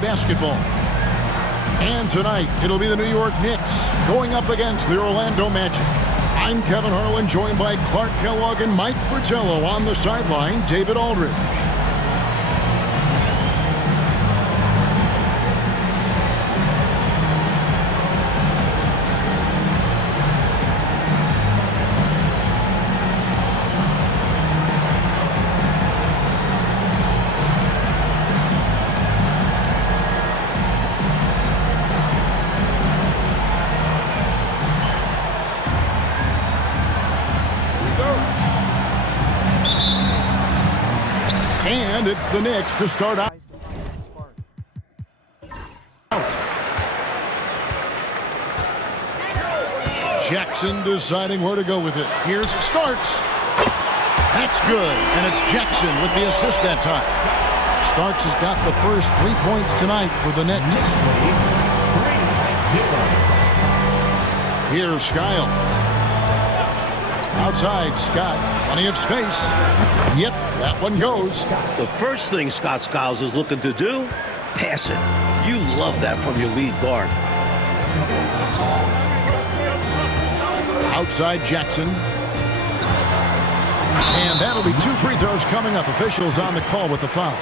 Basketball. And tonight, it'll be the New York Knicks going up against the Orlando Magic. I'm Kevin Harlan, joined by Clark Kellogg and Mike Fratello. On the sideline, David Aldridge. And it's the Knicks to start out. Jackson deciding where to go with it. Here's Starks. That's good. And it's Jackson with the assist that time. Starks has got the first 3 points tonight for the Knicks. Here's Skiles. Outside, Scott. Plenty of space. Yep, that one goes. The first thing Scott Skiles is looking to do, pass it. You love that from your lead guard. Outside, Jackson. And that'll be 2 free throws coming up. Officials on the call with the foul.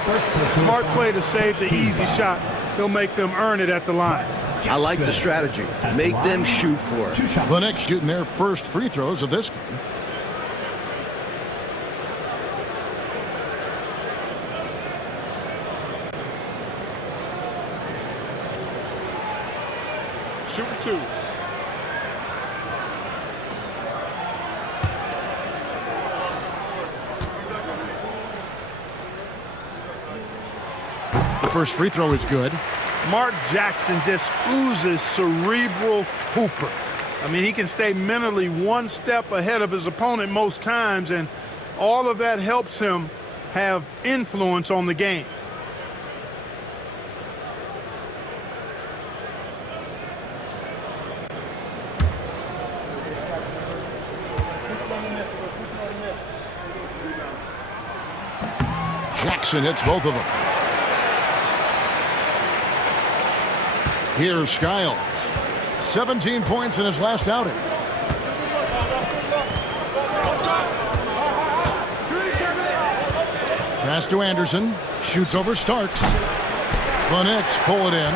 Smart play to save the easy shot. He'll make them earn it at the line. I like the strategy. Make them shoot for it. The Knicks shooting their first free throws of this game. Shooting 2. The first free throw is good. Mark Jackson just oozes cerebral hooper. I mean, he can stay mentally one step ahead of his opponent most times, and all of that helps him have influence on the game. Jackson hits both of them. Here's Skiles. 17 points in his last outing. Pass to Anderson. Shoots over Starks. The Knicks pull it in.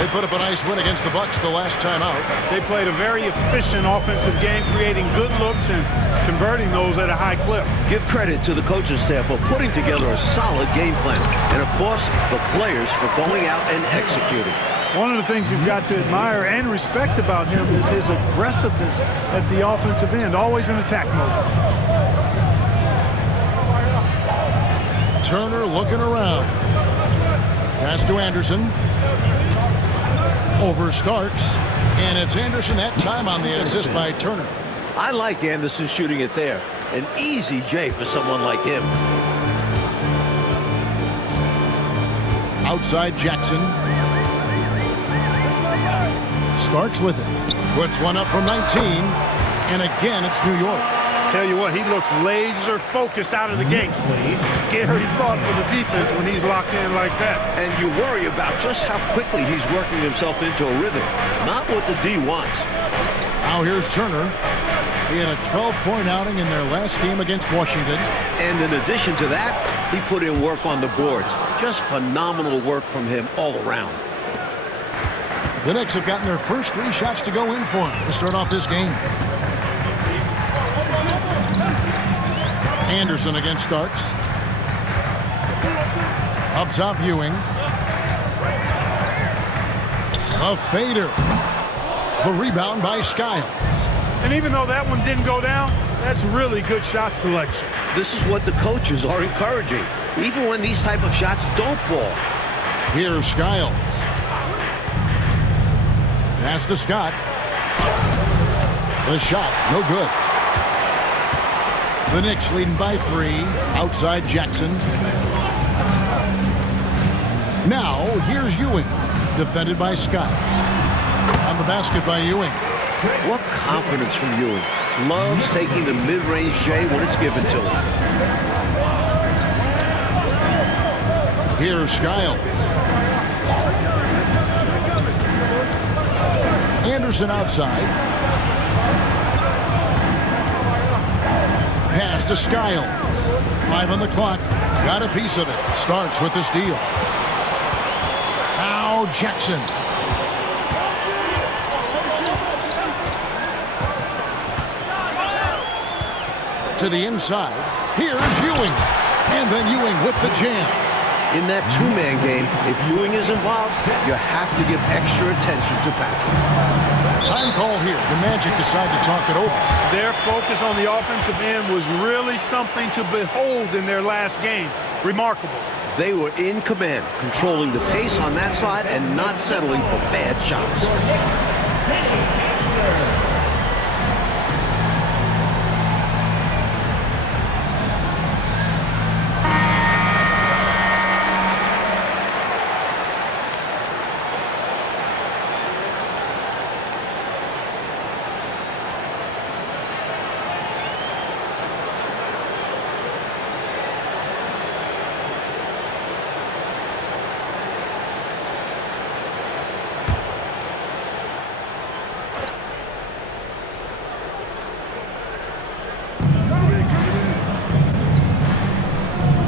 They put up a nice win against the Bucks the last time out. They played a very efficient offensive game, creating good looks and converting those at a high clip. Give credit to the coaching staff for putting together a solid game plan. And, of course, the players for going out and executing. One of the things you've got to admire and respect about him is his aggressiveness at the offensive end, always in attack mode. Turner looking around. Pass to Anderson. Over Starks. And it's Anderson that time on the assist by Turner. I like Anderson shooting it there. An easy J for someone like him. Outside Jackson. Starks with it. Puts one up from 19. And again, it's New York. Tell you what, he looks laser focused out of the gate. Scary thought for the defense when he's locked in like that. And you worry about just how quickly he's working himself into a rhythm. Not what the D wants. Now here's Turner. He had a 12-point outing in their last game against Washington. And in addition to that, he put in work on the boards. Just phenomenal work from him all around. The Knicks have gotten their first 3 shots to go in for him to start off this game. Anderson against Starks. Up top, Ewing. A fader. The rebound by Skiles. And even though that one didn't go down, that's really good shot selection. This is what the coaches are encouraging, even when these type of shots don't fall. Here's Skiles. Pass to Scott. The shot, no good. The Knicks leading by 3. Outside Jackson. Now, here's Ewing. Defended by Scott. On the basket by Ewing. What confidence from Ewing. Loves taking the mid-range J when it's given to him. Here's Skiles. Anderson outside. Pass to Skiles. 5 on the clock. Got a piece of it. Starks with the steal. Now Jackson. To the inside. Here's Ewing. And then Ewing with the jam. In that two-man game, if Ewing is involved, you have to give extra attention to Patrick. Time call here. The Magic decide to talk it over. Their focus on the offensive end was really something to behold in their last game. Remarkable. They were in command, controlling the pace on that side and not settling for bad shots.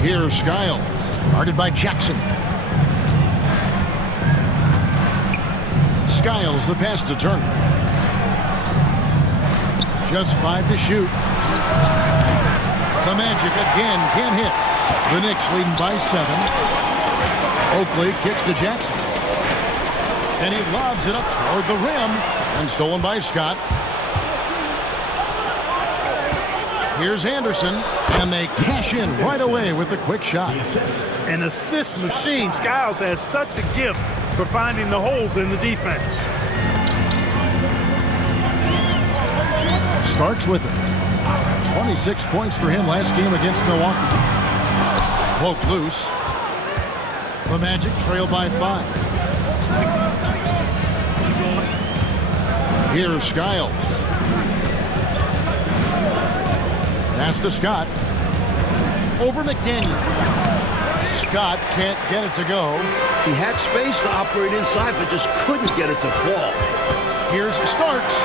Here's Skiles, guarded by Jackson. Skiles, the pass to Turner. Just 5 to shoot. The Magic again can't hit. The Knicks leading by 7. Oakley kicks to Jackson. And he lobs it up toward the rim. And stolen by Scott. Here's Anderson, and they cash in right away with a quick shot. An assist machine. Skiles has such a gift for finding the holes in the defense. Starks with it. 26 points for him last game against Milwaukee. Poked loose. The Magic trail by 5. Here's Skiles. Pass to Scott. Over McDaniel. Scott can't get it to go. He had space to operate inside, but just couldn't get it to fall. Here's Starks.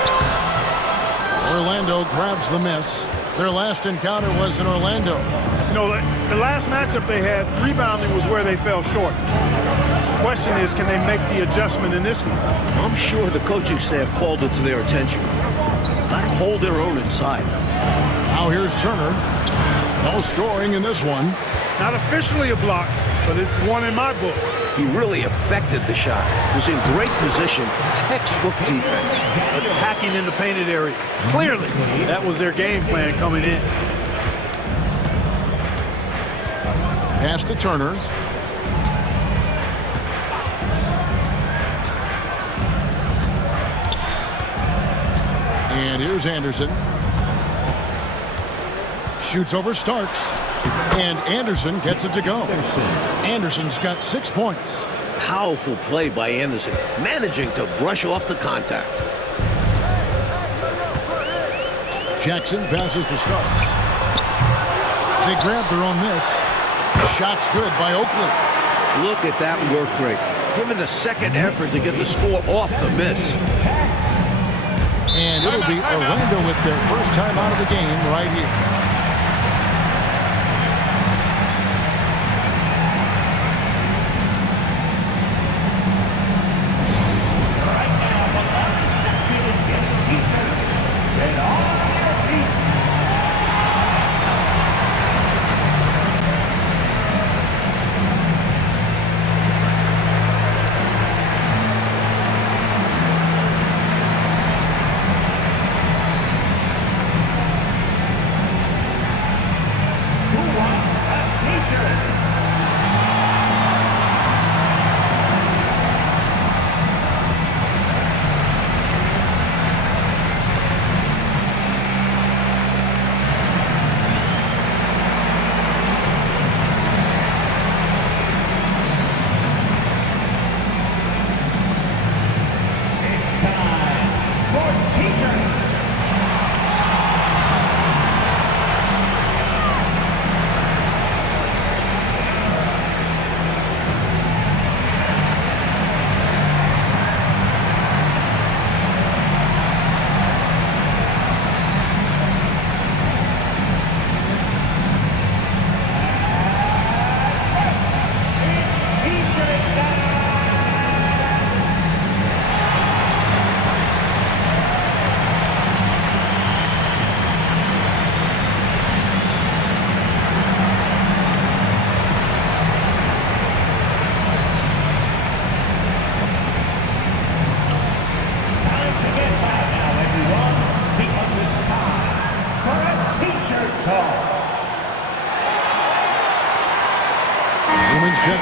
Orlando grabs the miss. Their last encounter was in Orlando. You know, the last matchup they had, rebounding was where they fell short. The question is, can they make the adjustment in this one? I'm sure the coaching staff called it to their attention. Not hold their own inside. Now here's Turner. No scoring in this one. Not officially a block, but it's one in my book. He really affected the shot. Was in great position. Textbook defense. Attacking in the painted area. Clearly, that was their game plan coming in. Pass to Turner. And here's Anderson. Shoots over Starks. And Anderson gets it to go. Anderson's got 6 points. Powerful play by Anderson, managing to brush off the contact. Jackson passes to Starks. They grab their own miss. Shot's good by Oakley. Look at that work rate. Given the second effort to get the score off the miss. And it'll be Orlando with their first time out of the game right here.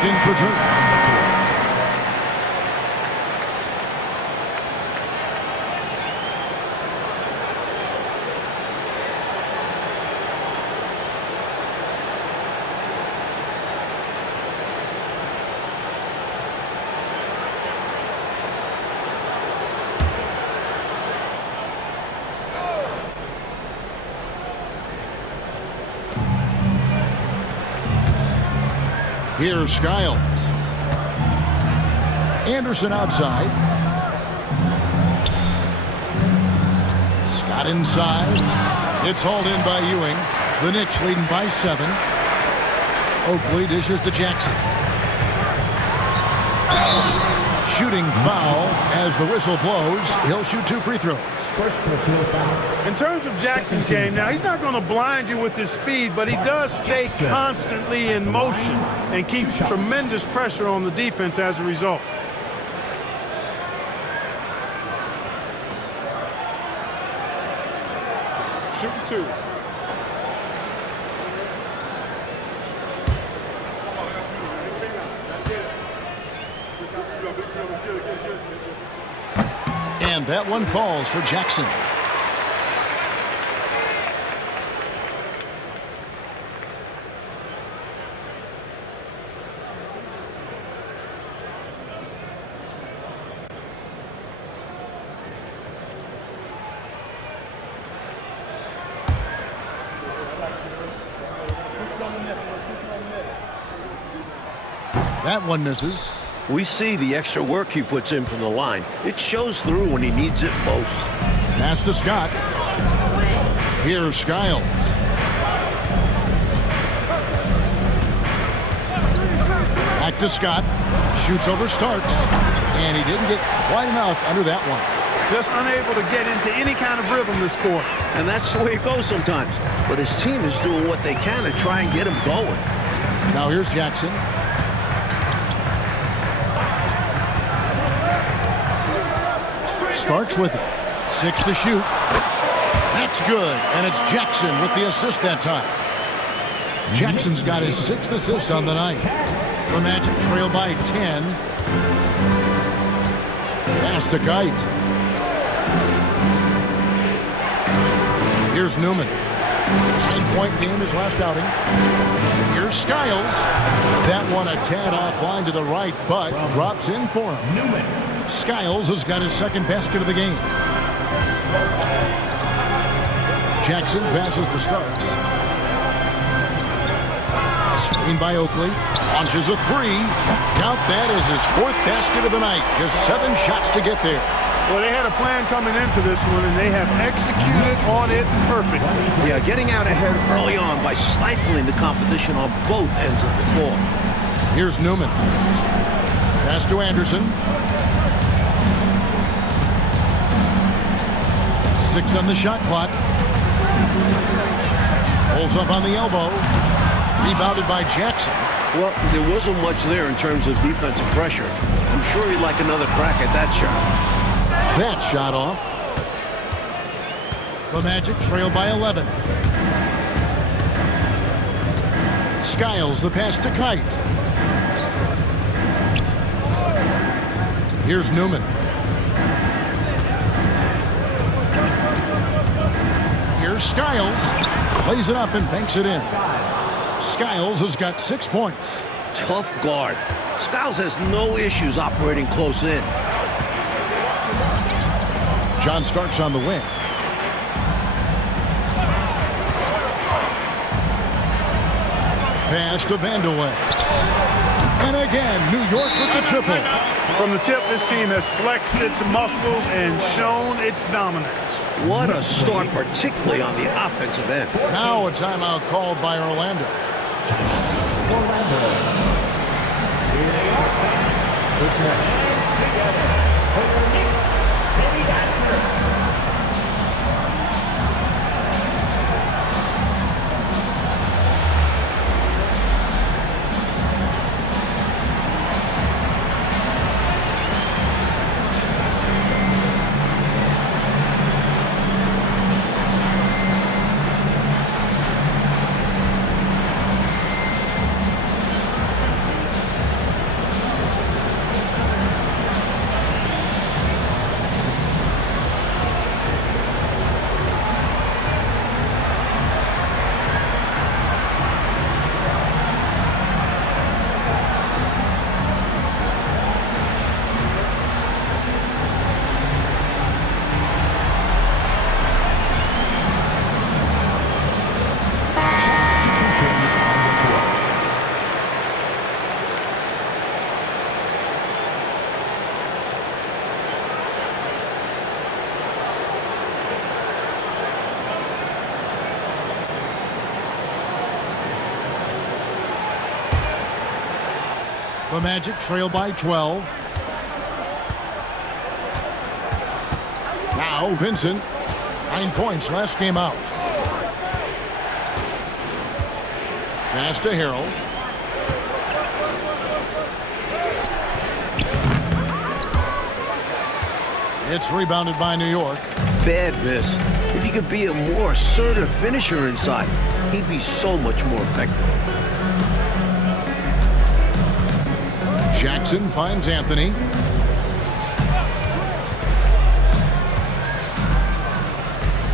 looking for two. Here's Skiles. Anderson outside. Scott inside. It's hauled in by Ewing. The Knicks leading by 7. Oakley dishes to Jackson. Shooting foul as the whistle blows. He'll shoot 2 free throws. First personal foul. In terms of Jackson's game, now he's not going to blind you with his speed, but he does stay constantly in motion and keeps tremendous pressure on the defense as a result. Shooting 2. And that one falls for Jackson. That one misses. We see the extra work he puts in from the line. It shows through when he needs it most. Pass to Scott. Here's Skiles. Back to Scott. Shoots over Starks. And he didn't get quite enough under that one. Just unable to get into any kind of rhythm this quarter. And that's the way it goes sometimes. But his team is doing what they can to try and get him going. Now here's Jackson. Starks with it. 6 to shoot. That's good. And it's Jackson with the assist that time. Jackson's got his 6th assist on the night. The Magic trail by 10. Pass to Kite. Here's Newman. 9-point game his last outing. Here's Skiles. That one a tad offline to the right, but drops in for him. Newman. Skiles has got his 2nd basket of the game. Jackson passes to Starks. Screen by Oakley. Launches a 3. Count that as his 4th basket of the night. Just 7 shots to get there. Well, they had a plan coming into this one, and they have executed on it perfectly. Yeah, getting out ahead early on by stifling the competition on both ends of the floor. Here's Newman. Pass to Anderson. 6 on the shot clock. Pulls up on the elbow. Rebounded by Jackson. Well, there wasn't much there in terms of defensive pressure. I'm sure he'd like another crack at that shot. That shot off. The Magic trail by 11. Skiles the pass to Kite. Here's Newman. Here's Skiles. Lays it up and banks it in. Skiles has got 6 points. Tough guard. Skiles has no issues operating close in. John Starks on the wing. Pass to Vandeweghe. And again, New York with the triple. From the tip, this team has flexed its muscles and shown its dominance. What a start, particularly on the offensive end. Now a timeout called by Orlando. The Magic trail by 12. Now Vincent, 9 points last game out. Pass to Harrell. It's rebounded by New York. Bad miss. If he could be a more assertive finisher inside, he'd be so much more effective. Jackson finds Anthony.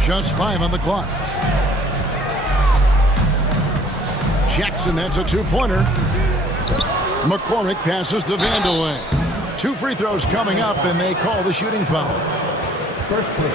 Just 5 on the clock. Jackson, that's a 2-pointer. McCormick passes to Vandeweghe. 2 free throws coming up, and they call the shooting foul.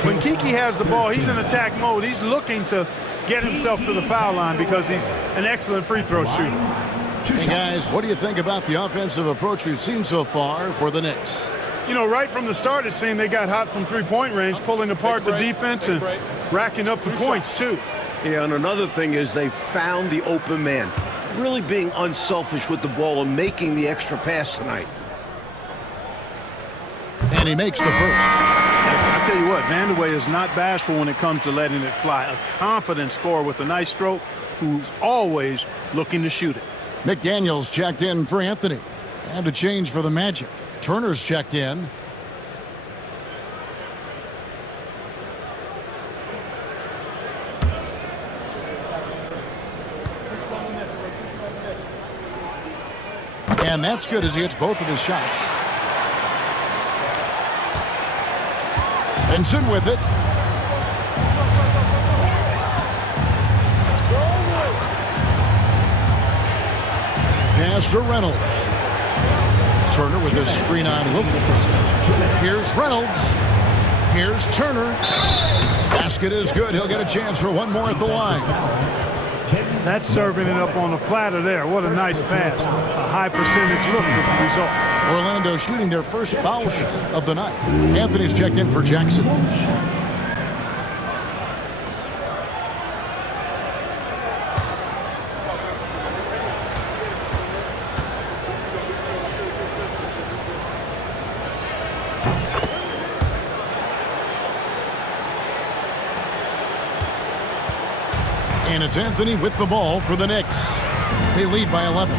When Kiki has the ball, he's in attack mode. He's looking to get himself to the foul line because he's an excellent free throw shooter. Hey guys, what do you think about the offensive approach we've seen so far for the Knicks? You know, right from the start, it seemed they got hot from three-point range, pulling apart the defense and racking up the points, too. Yeah, and another thing is they found the open man. Really being unselfish with the ball and making the extra pass tonight. And he makes the first. I tell you what, Vandeweghe is not bashful when it comes to letting it fly. A confident scorer with a nice stroke who's always looking to shoot it. McDaniels checked in for Anthony. And a change for the Magic. Turner's checked in. And that's good as he hits both of his shots. Benson with it. Pass to Reynolds. Turner with a screen on Wilkins. Here's Reynolds. Here's Turner. Basket is good. He'll get a chance for one more at the line. That's serving it up on the platter there. What a nice pass. A high percentage look is the result. Orlando shooting their first foul shot of the night. Anthony's checked in for Jackson. And it's Anthony with the ball for the Knicks. They lead by 11.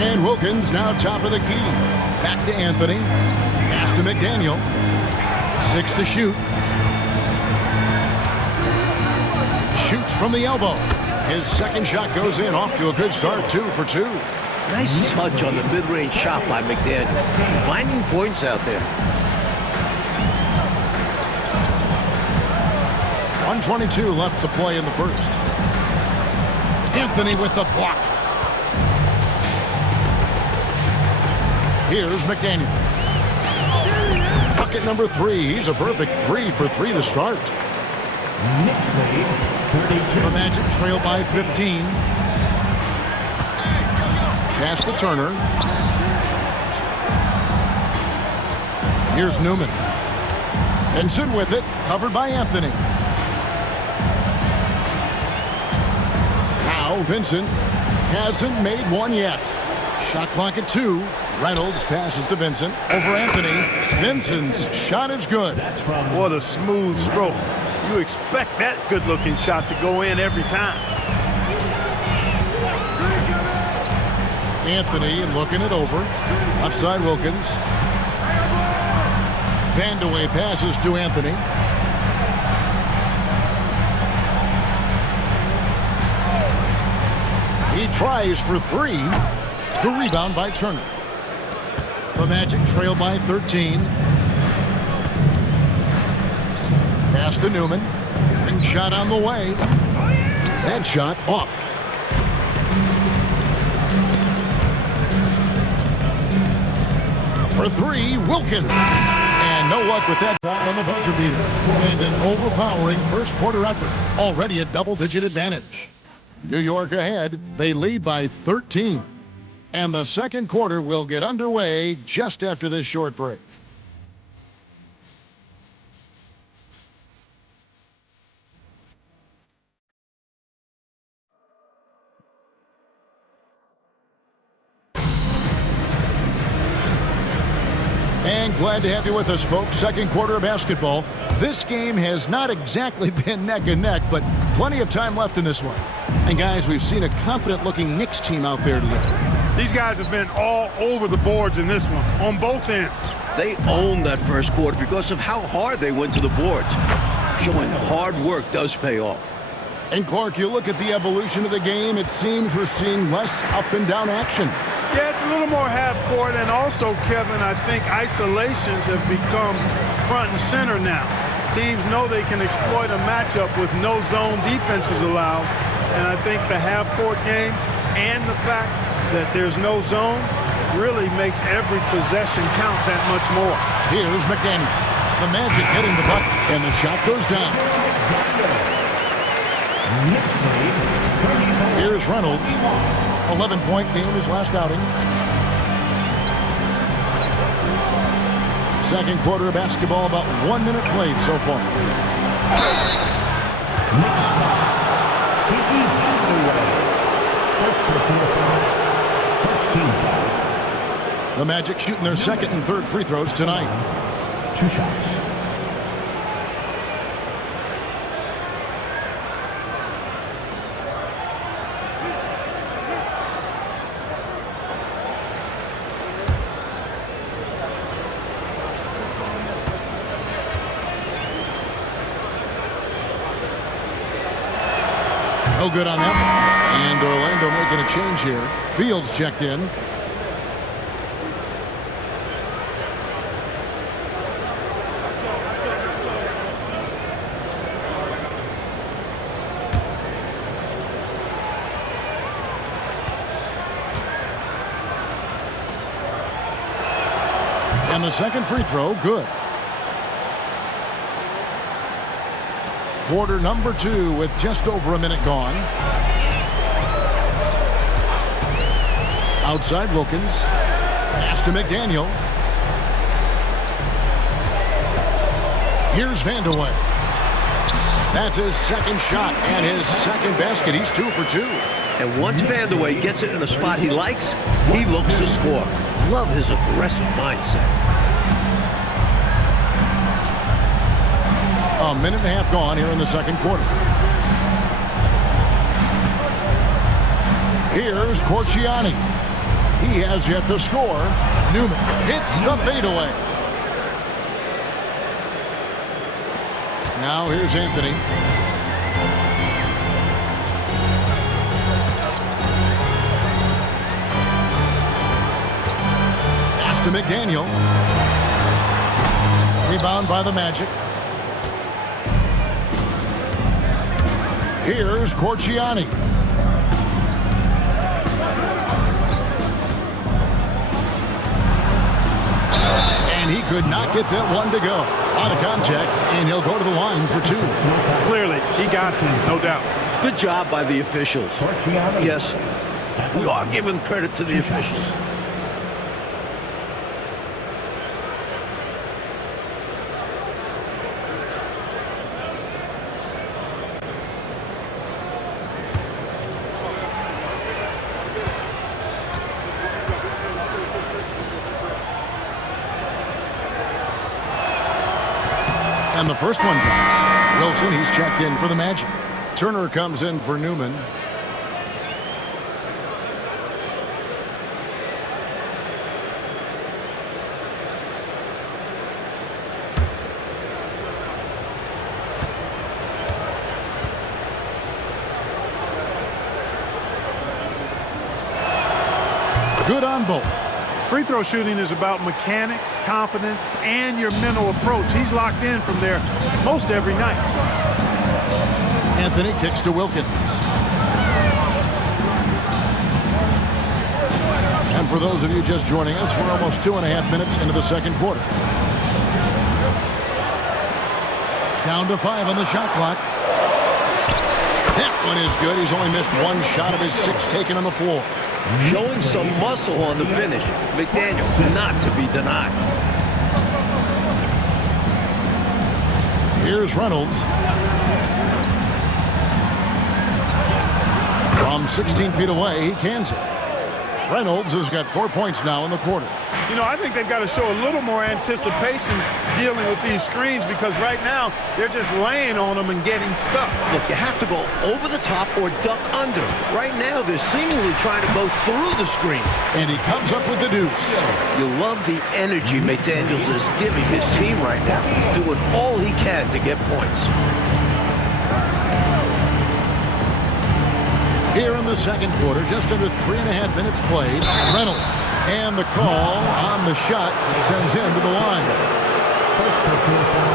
And Wilkins now top of the key. Back to Anthony. Pass to McDaniel. 6 to shoot. Shoots from the elbow. His second shot goes in. Off to a good start. 2 for 2. Nice touch on the mid-range shot by McDaniel. Finding points out there. 1:22 left to play in the first. Anthony with the block. Here's McDaniel. Bucket number 3. He's a perfect 3 for 3 to start. Knicks lead, 32. The Magic trail by 15. Pass to Turner. Here's Newman. Benson with it, covered by Anthony. Now Vincent hasn't made one yet. Shot clock at 2. Reynolds passes to Vincent. Over Anthony. Vincent's shot is good. What a smooth stroke. You expect that good-looking shot to go in every time. Anthony looking it over. Left side Wilkins. Vandeweghe passes to Anthony. He tries for 3. The rebound by Turner. The Magic trail by 13. Pass to Newman. Ring shot on the way. That shot off. For 3, Wilkins. And no luck with that on the buzzer beater. And an overpowering first quarter effort. Already a double-digit advantage. New York ahead. They lead by 13. And the second quarter will get underway just after this short break. And glad to have you with us, folks. Second quarter of basketball. This game has not exactly been neck and neck, but plenty of time left in this one. And guys, we've seen a confident-looking Knicks team out there today. These guys have been all over the boards in this one, on both ends. They owned that first quarter because of how hard they went to the boards. Showing hard work does pay off. And Clark, you look at the evolution of the game, it seems we're seeing less up-and-down action. Yeah, it's a little more half-court, and also, Kevin, I think isolations have become front and center now. Teams know they can exploit a matchup with no zone defenses allowed, and I think the half-court game and the fact that there's no zone really makes every possession count that much more. Here's McDaniel. The Magic hitting the bucket, and the shot goes down. Here's Reynolds. 11-point game his last outing. Second quarter of basketball, about 1 minute played so far. The Magic shooting their second and third free throws tonight. 2 shots. No good on that. And Orlando making a change here. Fields checked in. And the second free throw, good. Quarter number 2 with just over a minute gone. Outside Wilkins. Pass to McDaniel. Here's Vandeweghe. That's his second shot and his second basket. He's 2 for 2. And once Vandeweghe gets it in a spot he likes, he looks to score. Love his aggressive mindset. A minute and a half gone here in the second quarter. Here's Corchiani. He has yet to score. Newman hits the fadeaway. Now here's Anthony. Pass to McDaniel. Rebound by the Magic. Here's Corchiani. And he could not get that one to go. Out of contact, and he'll go to the line for 2. Clearly, he got it, no doubt. Good job by the officials. Yes, we are giving credit to the officials. And the first one drops. Wilson, he's checked in for the Magic. Turner comes in for Newman. Good on both. Free throw shooting is about mechanics, confidence, and your mental approach. He's locked in from there most every night. Anthony kicks to Wilkins. And for those of you just joining us, we're almost 2.5 minutes into the second quarter. Down to 5 on the shot clock. That one is good. He's only missed 1 shot of his 6 taken on the floor. Showing some muscle on the finish. McDaniel not to be denied. Here's Reynolds. From 16 feet away, he cans it. Reynolds has got 4 points now in the quarter. You know, I think they've got to show a little more anticipation dealing with these screens because right now they're just laying on them and getting stuck. Look, you have to go over the top or duck under. Right now, they're seemingly trying to go through the screen. And he comes up with the deuce. You love the energy McDaniels is giving his team right now, doing all he can to get points. Here in the second quarter, just under 3.5 minutes played, Reynolds. And the call on the shot that sends him to the line. First personal foul,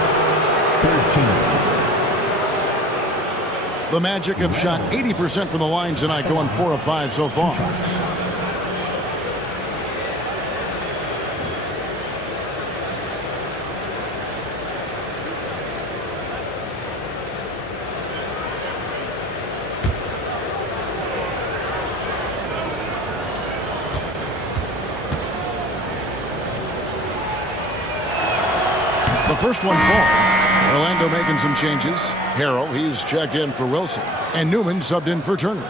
13. The Magic have shot 80% from the line tonight, going 4 of 5 so far. The first one falls. Orlando making some changes. Harrell, he's checked in for Wilson. And Newman subbed in for Turner.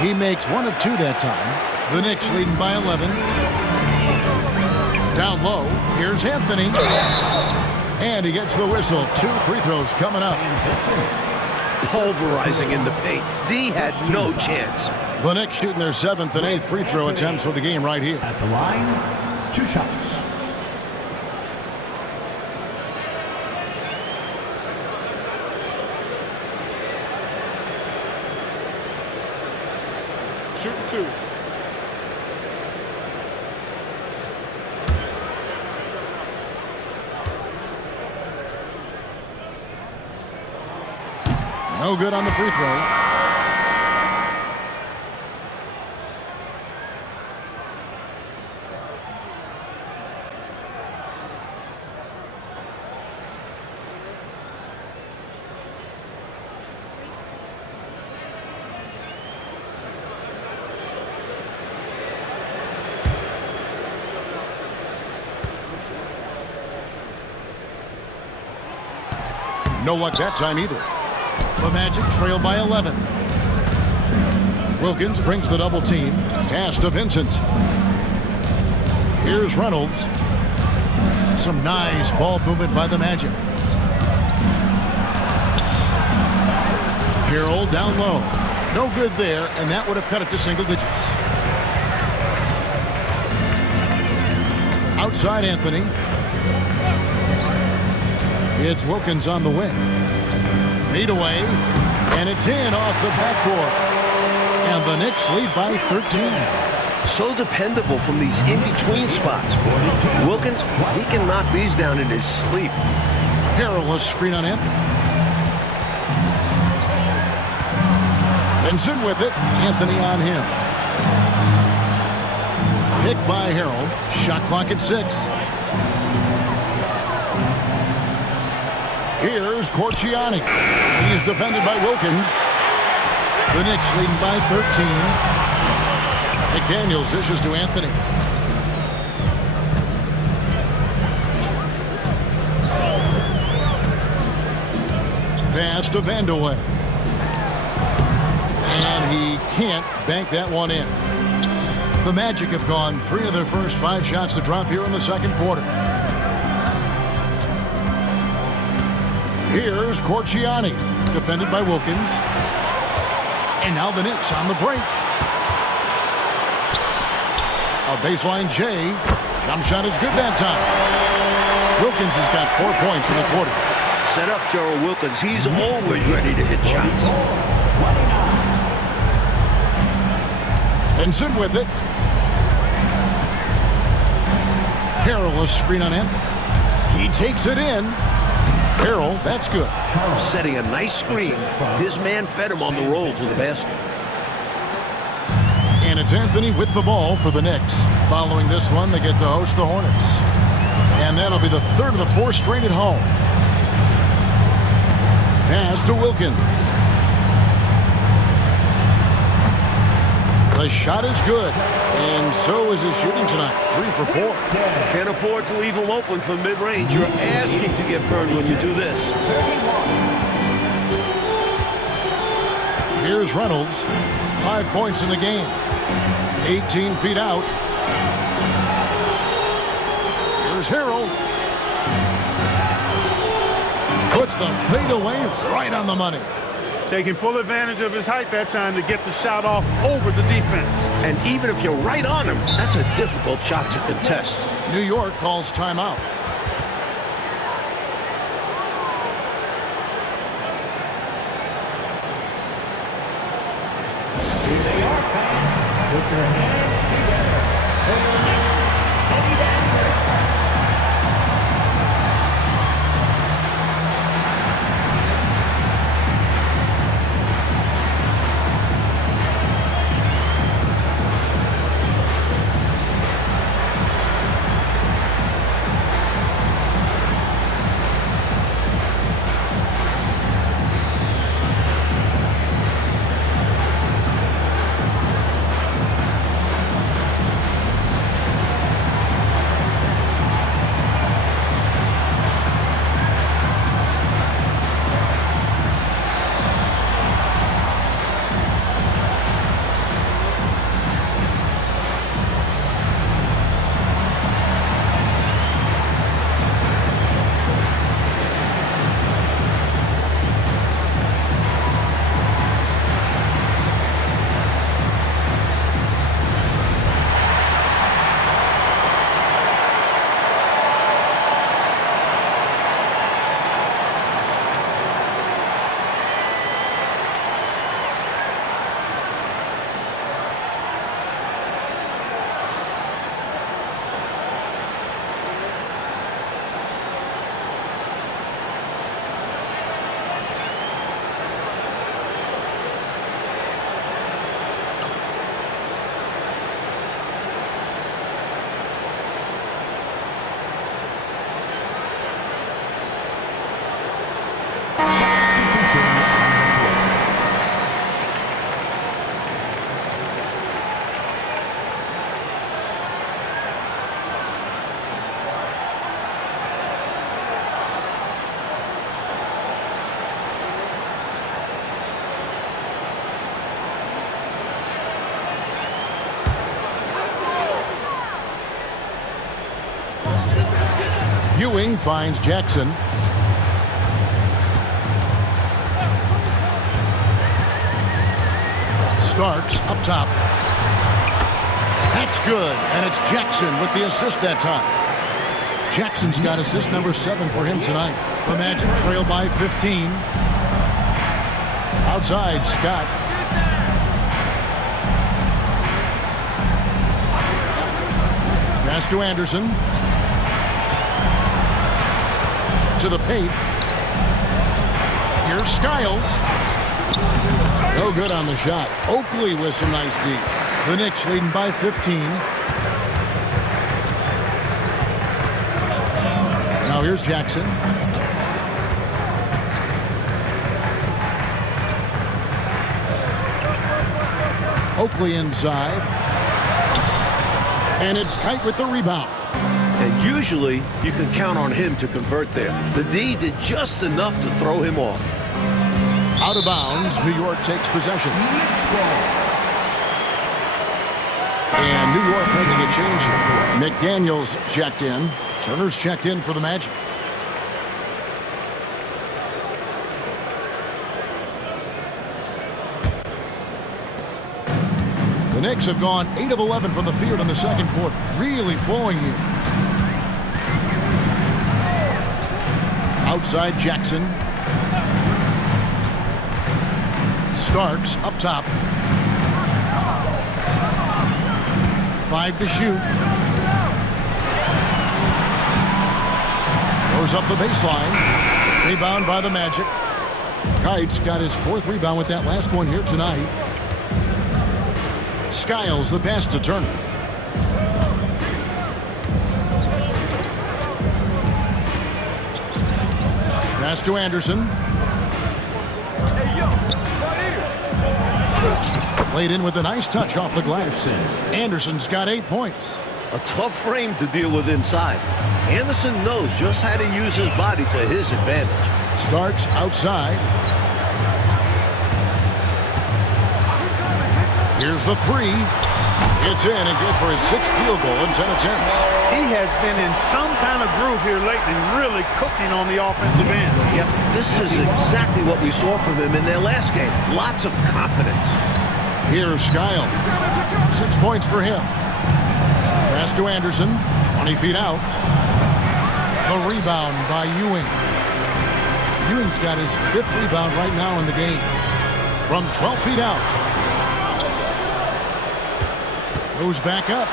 He makes 1 of 2 that time. The Knicks leading by 11. Down low, here's Anthony. And he gets the whistle. 2 free throws coming up. Pulverizing in the paint. D had no chance. The Knicks shooting their 7th and 8th free throw attempts for the game right here. At the line, 2 shots. Shooting 2. No good on the free throw. No luck that time either. The Magic trail by 11. Wilkins brings the double team. Pass to Vincent. Here's Reynolds. Some nice ball movement by the Magic. Harrell down low. No good there, and that would have cut it to single digits. Outside Anthony. It's Wilkins on the wing. Fade away, and it's in off the backboard. And the Knicks lead by 13. So dependable from these in-between spots. Wilkins, he can knock these down in his sleep. Harrell a screen on Anthony. Vincent with it. Anthony on him. Picked by Harrell. Shot clock at 6. Here's Corciani. He's defended by Wilkins. The Knicks leading by 13. McDaniels dishes to Anthony. Pass to Vandeweghe. And he can't bank that one in. The Magic have gone 3 of their first 5 shots to drop here in the second quarter. Here's Corciani, defended by Wilkins. And now the Knicks on the break. A baseline J. Jump shot is good that time. Wilkins has got 4 points in the quarter. Set up Gerald Wilkins. He's always ready to hit shots. Vincent with it. Harrell a screen on Anthony. He takes it in. Harrell, that's good. Setting a nice screen. His man fed him on the roll to the basket. And it's Anthony with the ball for the Knicks. Following this one, they get to host the Hornets. And that'll be the 3rd of the 4 straight at home. Pass to Wilkins. The shot is good, and so is his shooting tonight. 3 for 4. Can't afford to leave him open from mid-range. You're asking to get burned when you do this. Here's Reynolds. 5 points in the game. 18 feet out. Here's Harrell. Puts the fadeaway right on the money. Taking full advantage of his height that time to get the shot off over the defense. And even if you're right on him, that's a difficult shot to contest. New York calls timeout. Here they are, fans. Put your hands together for the Knicks City Dancers. Ewing finds Jackson. Starks up top. That's good, and it's Jackson with the assist that time. Jackson's got assist number 7 for him tonight. The Magic trail by 15. Outside, Scott. Pass to Anderson. To the paint. Here's Skiles. No good on the shot. Oakley with some nice D. The Knicks leading by 15. Now here's Jackson. Oakley inside. And it's Kite with the rebound. And usually, you can count on him to convert there. The D did just enough to throw him off. Out of bounds, New York takes possession. And New York making a change here. McDaniels checked in. Turner's checked in for the Magic. The Knicks have gone 8 of 11 from the field in the second quarter. Really flowing here. Outside Jackson. Starks up top. 5 to shoot. Goes up the baseline. Rebound by the Magic. Kite's got his 4th rebound with that last one here tonight. Skiles the pass to Turner. Pass to Anderson. Played in with a nice touch off the glass. Anderson's got 8 points. A tough frame to deal with inside. Anderson knows just how to use his body to his advantage. Starks outside. Here's the three. It's in and good for his 6th field goal in 10 attempts. He has been in some kind of groove here lately, really cooking on the offensive end. Yep, this is exactly what we saw from him in their last game. Lots of confidence. Here's Skiles. 6 points for him. Pass to Anderson, 20 feet out. The rebound by Ewing. Ewing's got his 5th rebound right now in the game. From 12 feet out. Goes back up.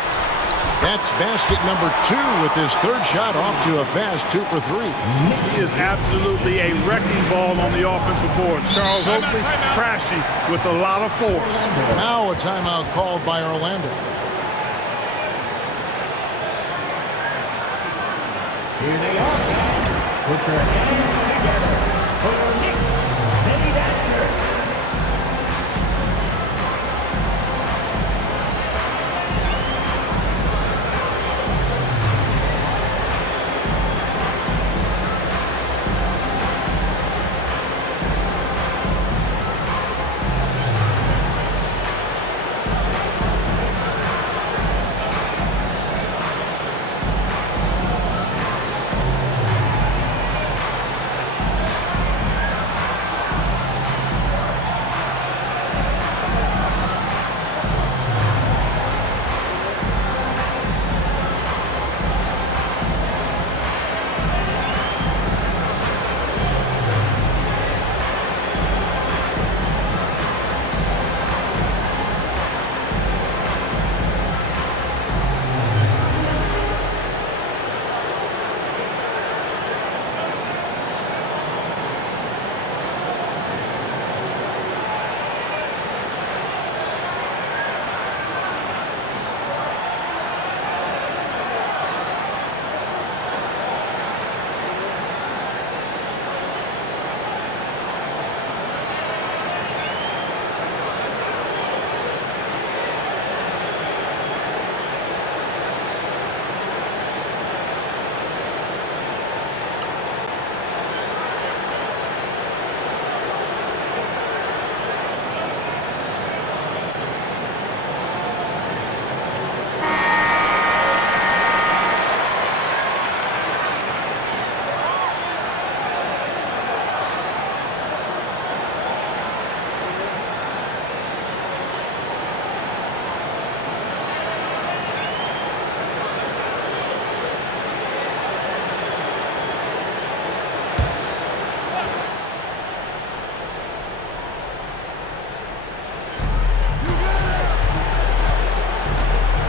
That's basket number 2 with his 3rd shot off to a fast 2 for 3. He is absolutely a wrecking ball on the offensive board. Charles Oakley crashing with a lot of force. Now a timeout called by Orlando. Here they are, guys. Put your hands together for your Knicks City Dancer.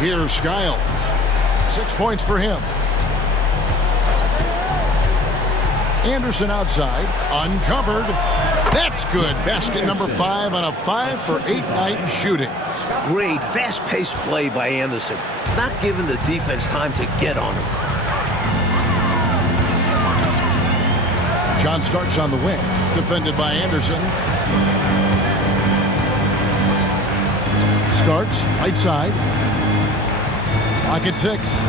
Here's Skiles. 6 points for him. Anderson outside, uncovered. That's good. Basket number 5 on a 5 for 8 night shooting. Great, fast-paced play by Anderson. Not giving the defense time to get on him. John Starks on the wing, defended by Anderson. Starks, right side. Lock at 6.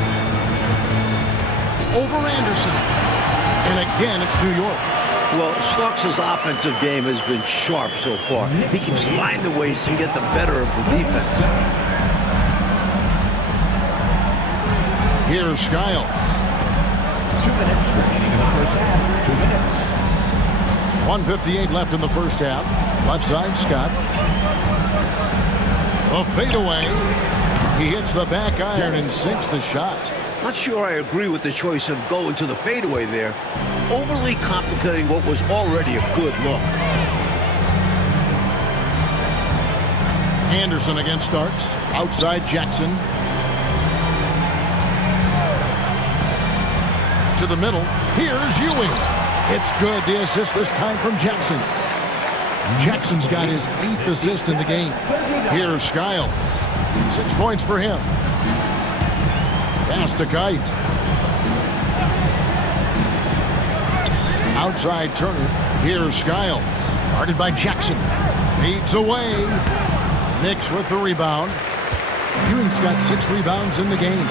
Over Anderson. And again, it's New York. Well, Starks' offensive game has been sharp so far. He keeps finding ways to get the better of the defense. Here's Skiles. 2 minutes remaining in the first half. 2 minutes. 1:58 left in the first half. Left side, Scott. A fadeaway. He hits the back iron and sinks the shot. Not sure I agree with the choice of going to the fadeaway there. Overly complicating what was already a good look. Anderson against Starks. Outside Jackson. To the middle. Here's Ewing. It's good. The assist this time from Jackson. Jackson's got his 8th assist in the game. Here's Skiles. 6 points for him. Pass to Kite. Outside Turner. Here's Skiles. Guarded by Jackson. Fades away. Knicks with the rebound. Ewing's got 6 rebounds in the game.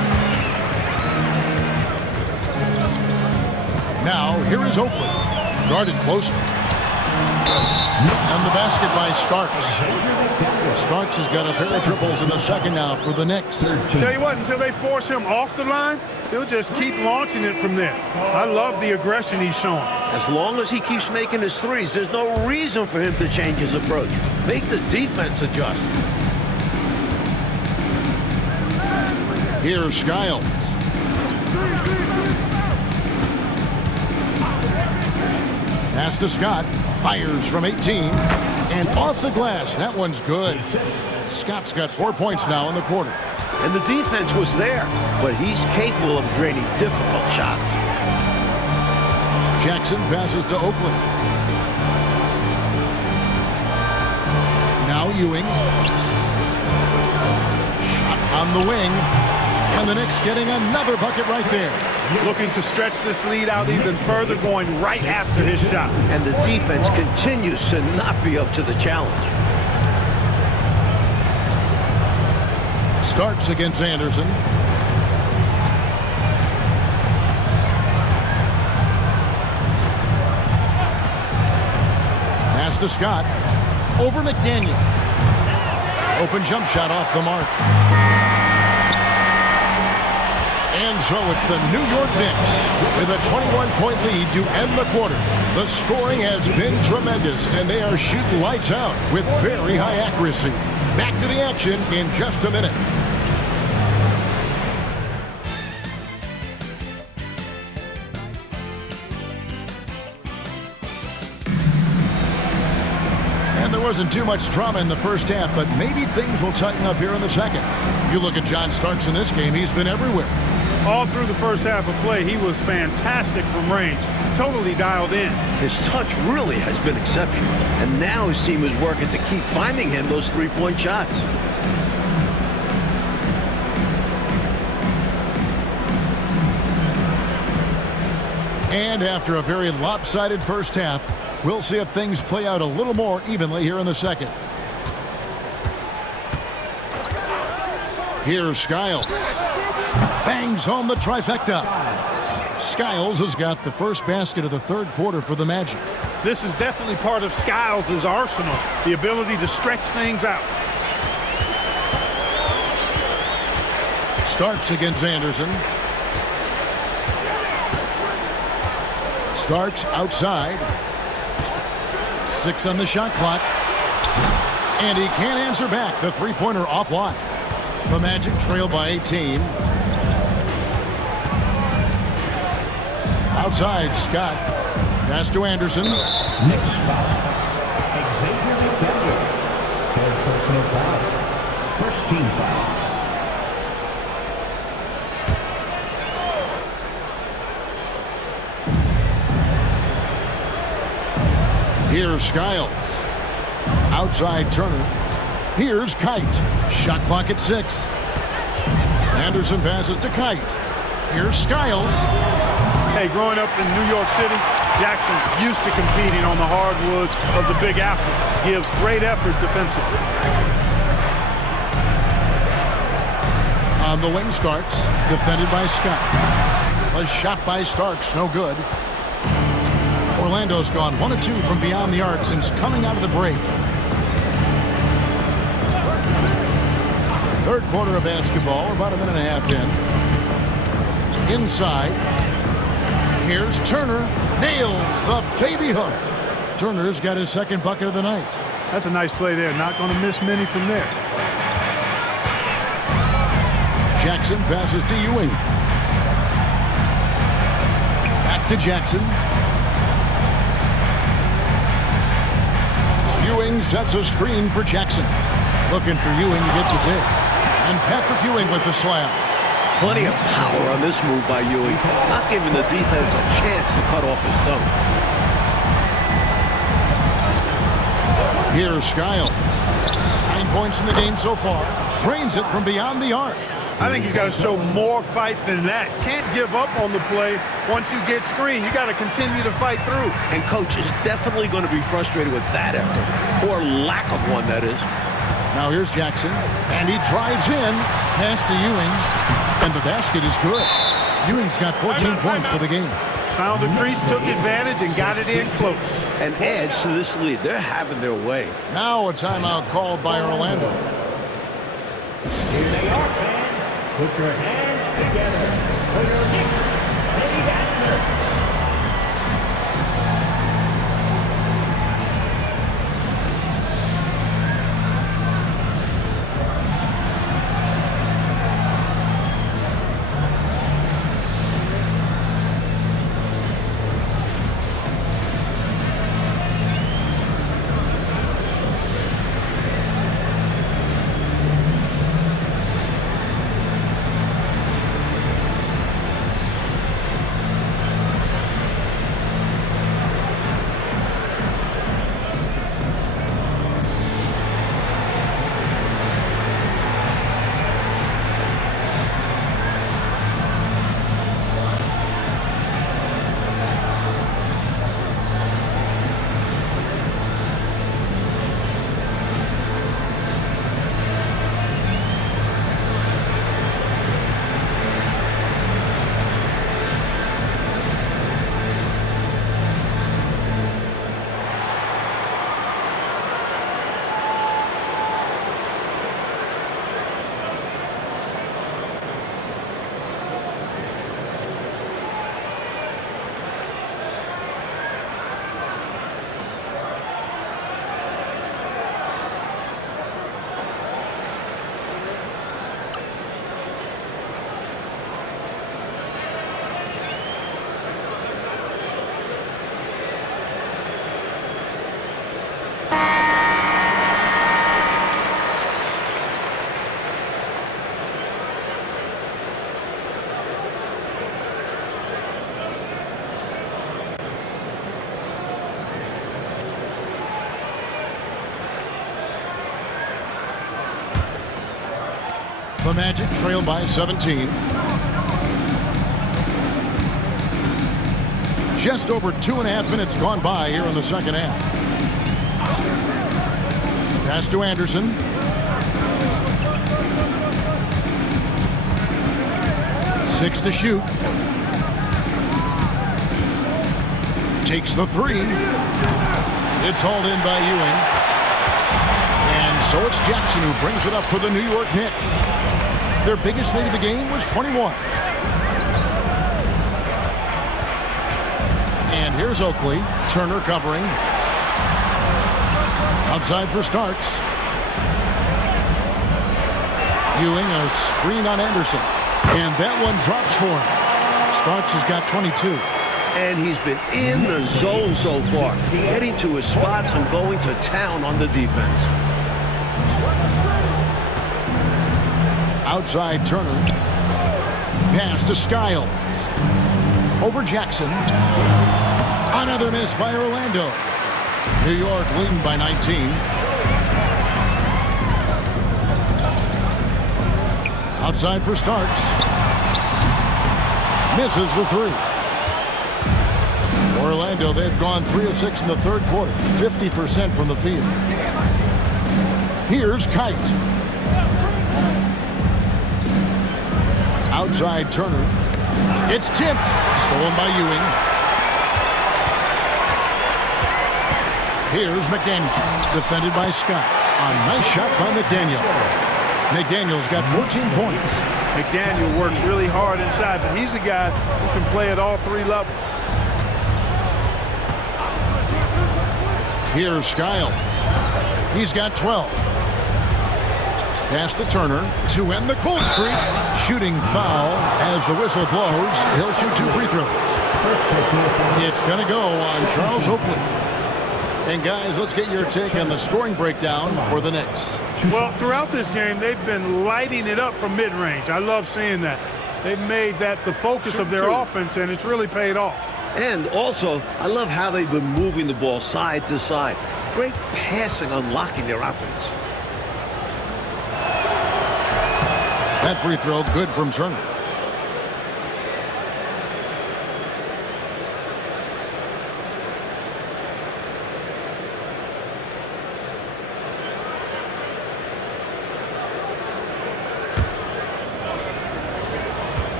Now, here is Oakley. Guarded closely. And the basket by Starks. Starks has got a pair of triples in the second now for the Knicks. Tell you what, until they force him off the line, he'll just keep launching it from there. I love the aggression he's showing. As long as he keeps making his threes, there's no reason for him to change his approach. Make the defense adjust. Here's Skiles. Pass to Scott. Fires from 18. And off the glass. That one's good. Scott's got 4 points now in the quarter. And the defense was there, but he's capable of draining difficult shots. Jackson passes to Oakley. Now Ewing. Shot on the wing. And the Knicks getting another bucket right there. Looking to stretch this lead out even further, going right after his shot. And the defense continues to not be up to the challenge. Starks against Anderson. Pass to Scott. Over McDaniel. Open jump shot off the mark. And so it's the New York Knicks with a 21-point lead to end the quarter. The scoring has been tremendous, and they are shooting lights out with very high accuracy. Back to the action in just a minute. And there wasn't too much drama in the first half, but maybe things will tighten up here in the second. You look at John Starks in this game, he's been everywhere. All through the first half of play, he was fantastic from range. Totally dialed in. His touch really has been exceptional. And now his team is working to keep finding him those three-point shots. And after a very lopsided first half, we'll see if things play out a little more evenly here in the second. Here's Skiles. Bangs home the trifecta. Skiles has got the first basket of the third quarter for the Magic. This is definitely part of Skiles' arsenal, the ability to stretch things out. Starks against Anderson. Starks outside. 6 on the shot clock. And he can't answer back. The three-pointer offline. The Magic trail by 18. Outside, Scott. Pass to Anderson. Knicks foul. Xavier McDaniel. Third personal foul. First team foul. Here's Skiles. Outside Turner. Here's Kite. Shot clock at 6. Anderson passes to Kite. Here's Skiles. Hey, growing up in New York City, Jackson used to competing on the hardwoods of the Big Apple. Gives great effort defensively. On the wing, Starks. Defended by Scott. A shot by Starks. No good. Orlando's gone 1 of 2 from beyond the arc since coming out of the break. Third quarter of basketball, about a minute and a half in. Inside. Here's Turner. Nails the baby hook. Turner's got his second bucket of the night. That's a nice play there. Not going to miss many from there. Jackson passes to Ewing. Back to Jackson. Ewing sets a screen for Jackson. Looking for Ewing, he gets it big. And Patrick Ewing with the slam. Plenty of power on this move by Ewing, not giving the defense a chance to cut off his dunk. Here's Skiles. 9 points in the game so far. Drains it from beyond the arc. I think he's got to show more fight than that. Can't give up on the play once you get screened. You got to continue to fight through. And coach is definitely going to be frustrated with that effort, or lack of one, that is. Now here's Jackson, and he drives in, pass to Ewing, and the basket is good. Ewing's got 14 points for the game. Found the crease, took advantage, and got it in close. And adds to this lead. They're having their way. Now a timeout called by Orlando. Here they are, fans. Put your hands together for your Knicks City Dancer. The Magic trail by 17. Just over 2.5 minutes gone by here in the second half. Pass to Anderson. Six to shoot. Takes the three. It's hauled in by Ewing. And so it's Jackson who brings it up for the New York Knicks. Their biggest lead of the game was 21. And here's Oakley. Turner covering. Outside for Starks. Ewing, a screen on Anderson. And that one drops for him. Starks has got 22. And he's been in the zone so far, getting to his spots and going to town on the defense. Outside Turner. Pass to Skiles. Over Jackson. Another miss by Orlando. New York leading by 19. Outside for Starks. Misses the three. Orlando, they've gone 3 of 6 in the third quarter. 50% from the field. Here's Kite. Outside Turner. It's tipped. Stolen by Ewing. Here's McDaniel. Defended by Scott. A nice shot by McDaniel. McDaniel's got 14 points. McDaniel works really hard inside, but he's a guy who can play at all three levels. Here's Skiles. He's got 12. Pass to Turner to end the cold streak. Shooting foul as the whistle blows. He'll shoot 2 free throws. It's going to go on Charles Oakley. And guys, let's get your take on the scoring breakdown for the Knicks. Well, throughout this game, they've been lighting it up from mid-range. I love seeing that. They've made that the focus of their offense, and it's really paid off. And also, I love how they've been moving the ball side to side. Great passing, unlocking their offense. That free throw good from Turner.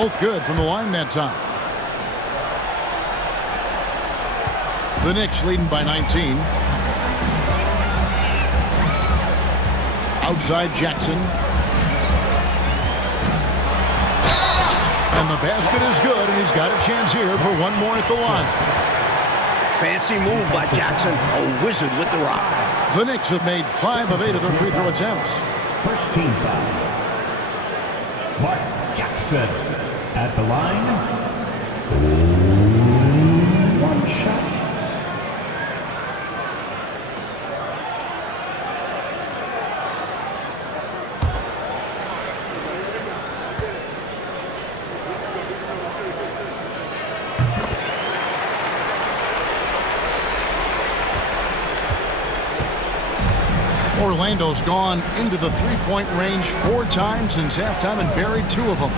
Both good from the line that time. The Knicks leading by 19. Outside Jackson. And the basket is good, and he's got a chance here for one more at the line. Fancy move by Jackson, a wizard with the rock. The Knicks have made 5 of 8 of their free throw attempts. First team foul. Mark Jackson at the line. One shot. Orlando's gone into the three-point range 4 times since halftime and buried 2 of them.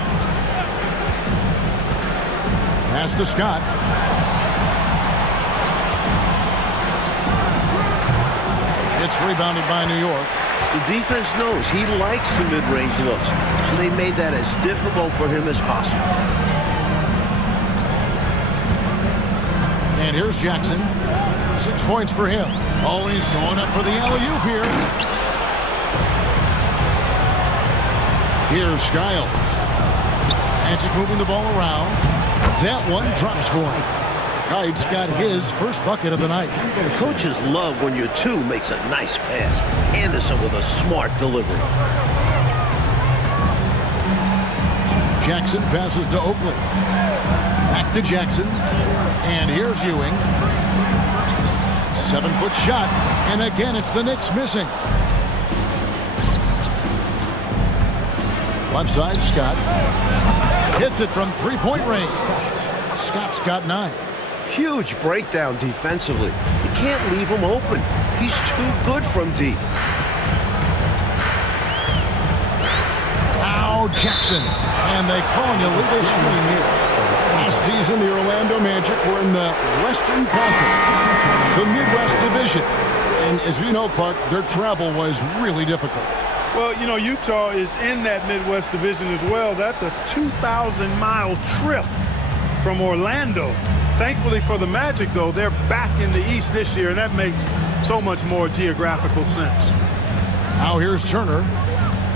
Pass to Scott. It's rebounded by New York. The defense knows he likes the mid-range looks, so they made that as difficult for him as possible. And here's Jackson. 6 points for him. Oh, he's going up for the alley-oop here. Here's Skiles. Magic moving the ball around. That one drops for him. Kite's got his first bucket of the night. Coaches love when your 2 makes a nice pass. Anderson with a smart delivery. Jackson passes to Oakley. Back to Jackson. And here's Ewing. 7-foot shot, and again it's the Knicks missing. Left side, Scott. Hits it from three-point range. Scott's got 9. Huge breakdown defensively. You can't leave him open. He's too good from deep. Now Jackson, and they call an illegal screen here. Last season, the Orlando Magic were in the Western Conference, the Midwest Division. And as we know, Clark, their travel was really difficult. Well, you know, Utah is in that Midwest Division as well. That's a 2,000-mile trip from Orlando. Thankfully for the Magic, though, they're back in the East this year, and that makes so much more geographical sense. Now here's Turner.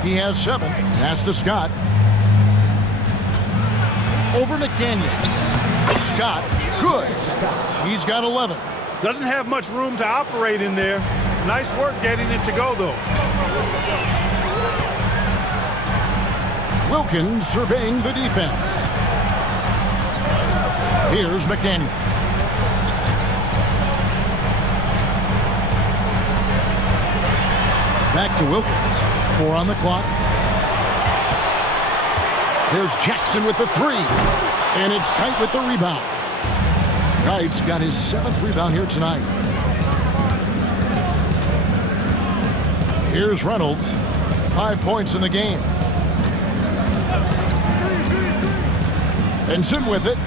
He has 7. Pass to Scott. Over McDaniel. Scott, good. He's got 11. Doesn't have much room to operate in there. Nice work getting it to go, though. Wilkins surveying the defense. Here's McDaniel. Back to Wilkins. 4 on the clock. There's Jackson with the 3. And it's Kite with the rebound. Kite's got his 7th rebound here tonight. Here's Reynolds. 5 points in the game. Benson with it.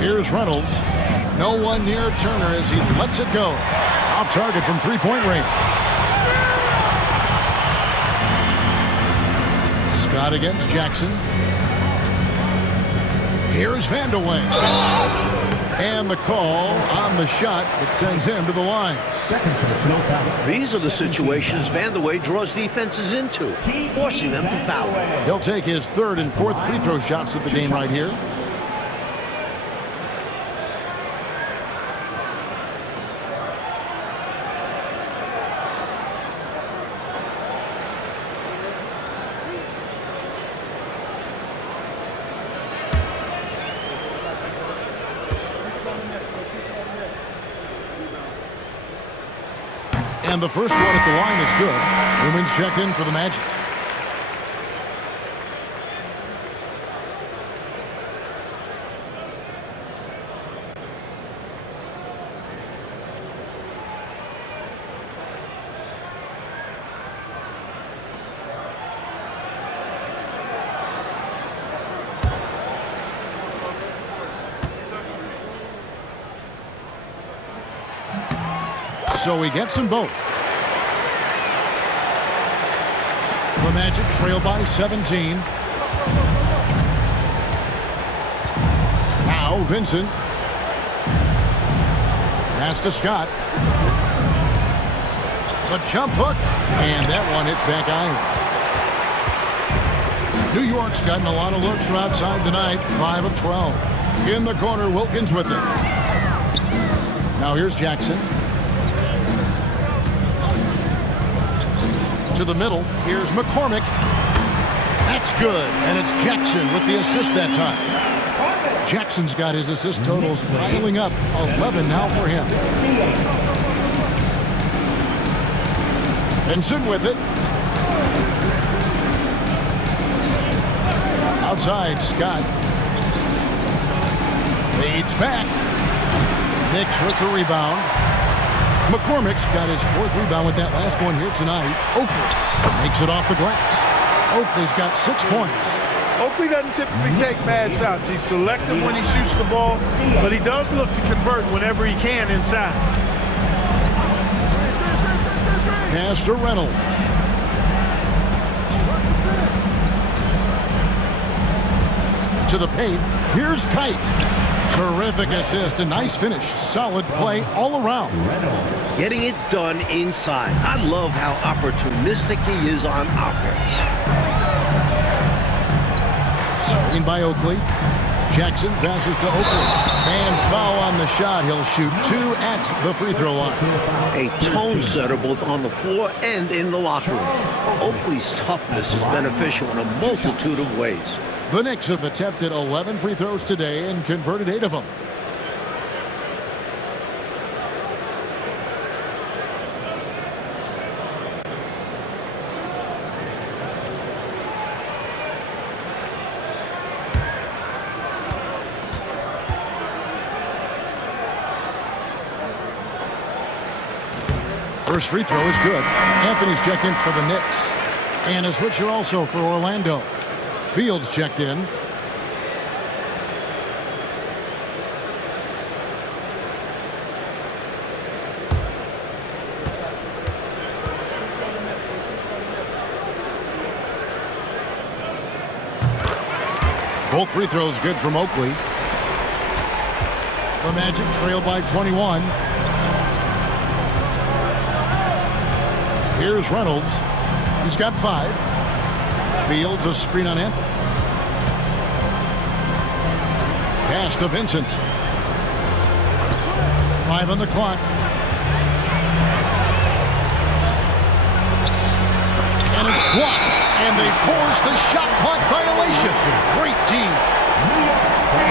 Here's Reynolds. No one near Turner as he lets it go. Off target from three-point range. Scott against Jackson. Here's Vandeweghe. And the call on the shot that sends him to the line. These are the situations Vandeweghe draws defenses into, forcing them to foul. He'll take his 3rd and 4th free throw shots of the game right here. And the first one at the line is good. Newman's checked in for the Magic. So he gets them both. The Magic trail by 17. Now Vincent. Pass to Scott. The jump hook. And that one hits back iron. New York's gotten a lot of looks from outside tonight. 5 of 12. In the corner, Wilkins with it. Now here's Jackson. To the middle. Here's McCormick. That's good. And it's Jackson with the assist that time. Jackson's got his assist totals piling up. 11 now for him. Vincent with it. Outside, Scott. Fades back. Knicks with the rebound. McCormick's got his 4th rebound with that last one here tonight. Oakley makes it off the glass. Oakley's got 6 points. Oakley doesn't typically take bad shots. He's selective when he shoots the ball, but he does look to convert whenever he can inside. Pass to Reynolds. To the paint. Here's Kite. Terrific assist. A nice finish. Solid play all around. Getting it done inside. I love how opportunistic he is on offense. Screen by Oakley. Jackson passes to Oakley. And foul on the shot. He'll shoot 2 at the free throw line. A tone setter both on the floor and in the locker room. Oakley's toughness is beneficial in a multitude of ways. The Knicks have attempted 11 free throws today and converted 8 of them. First free throw is good. Anthony's checked in for the Knicks. And a switcher also for Orlando. Fields checked in. Both free throws good from Oakley. The Magic trail by 21. Here's Reynolds. He's got 5. Fields a screen on Anthony. Pass to Vincent. 5 on the clock. And it's blocked. And they force the shot clock violation. Great D.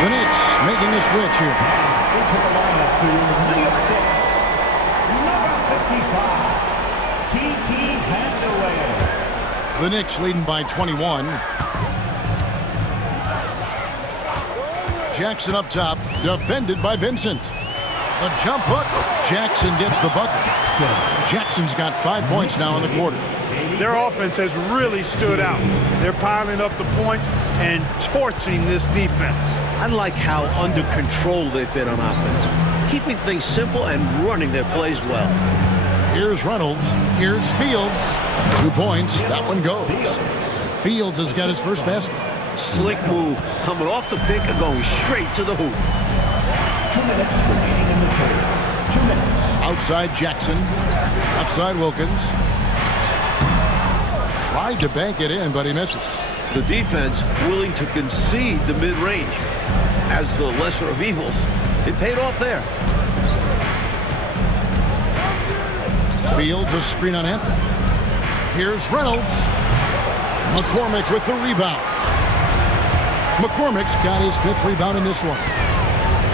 The Knicks making a switch here. Into the lineup for the New York Knicks. Number 55, Kiki Vandeweghe. The Knicks leading by 21. Jackson up top, defended by Vincent. A jump hook. Jackson gets the bucket. Jackson's got 5 points now in the quarter. Their offense has really stood out. They're piling up the points and torching this defense. I like how under control they've been on offense, keeping things simple and running their plays well. Here's Reynolds. Here's Fields. 2 points. That one goes. Fields has got his first basket. Slick move, coming off the pick and going straight to the hoop. 2 minutes remaining in the third. 2 minutes. Outside Jackson. Left side Wilkins. Tried to bank it in, but he misses. The defense willing to concede the mid-range. As the lesser of evils, it paid off there. Fields a screen on Anthony. Here's Reynolds. McCormick with the rebound. McCormick's got his 5th rebound in this one.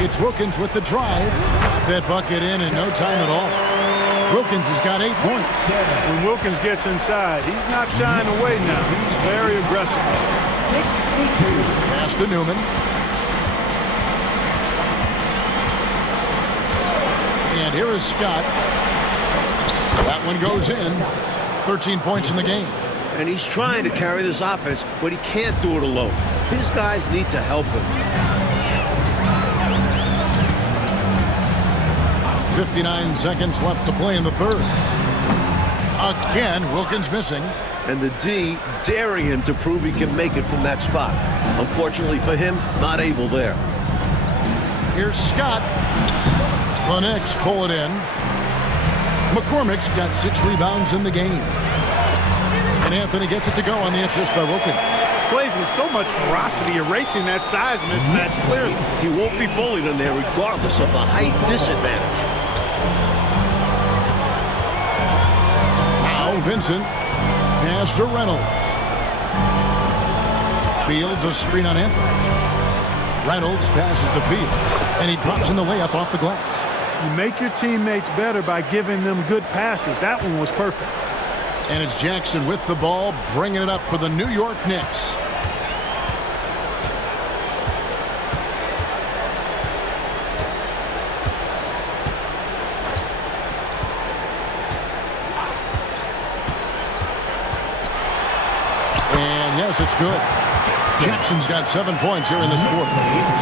It's Wilkins with the drive. Got that bucket in no time at all. Wilkins has got 8 points. When Wilkins gets inside, he's not shying away now. He's very aggressive. 62. Pass to Newman. And here is Scott. That one goes in. 13 points in the game. And he's trying to carry this offense, but he can't do it alone. His guys need to help him. 59 seconds left to play in the third. Again, Wilkins missing. and the D daring him to prove he can make it from that spot. Unfortunately for him, not able there. Here's Scott. The Knicks pull it in. McCormick's got 6 rebounds in the game. And Anthony gets it to go on the assist by Wilkins. Plays with so much ferocity, erasing that size mismatch clearly. He won't be bullied in there regardless of the height disadvantage. Now Vincent. Pass to Reynolds. Fields a screen on Anthony. Reynolds passes to Fields, and he drops in the layup off the glass. You make your teammates better by giving them good passes. That one was perfect. And it's Jackson with the ball, bringing it up for the New York Knicks. And yes, it's good. Jackson's got 7 points here in this quarter.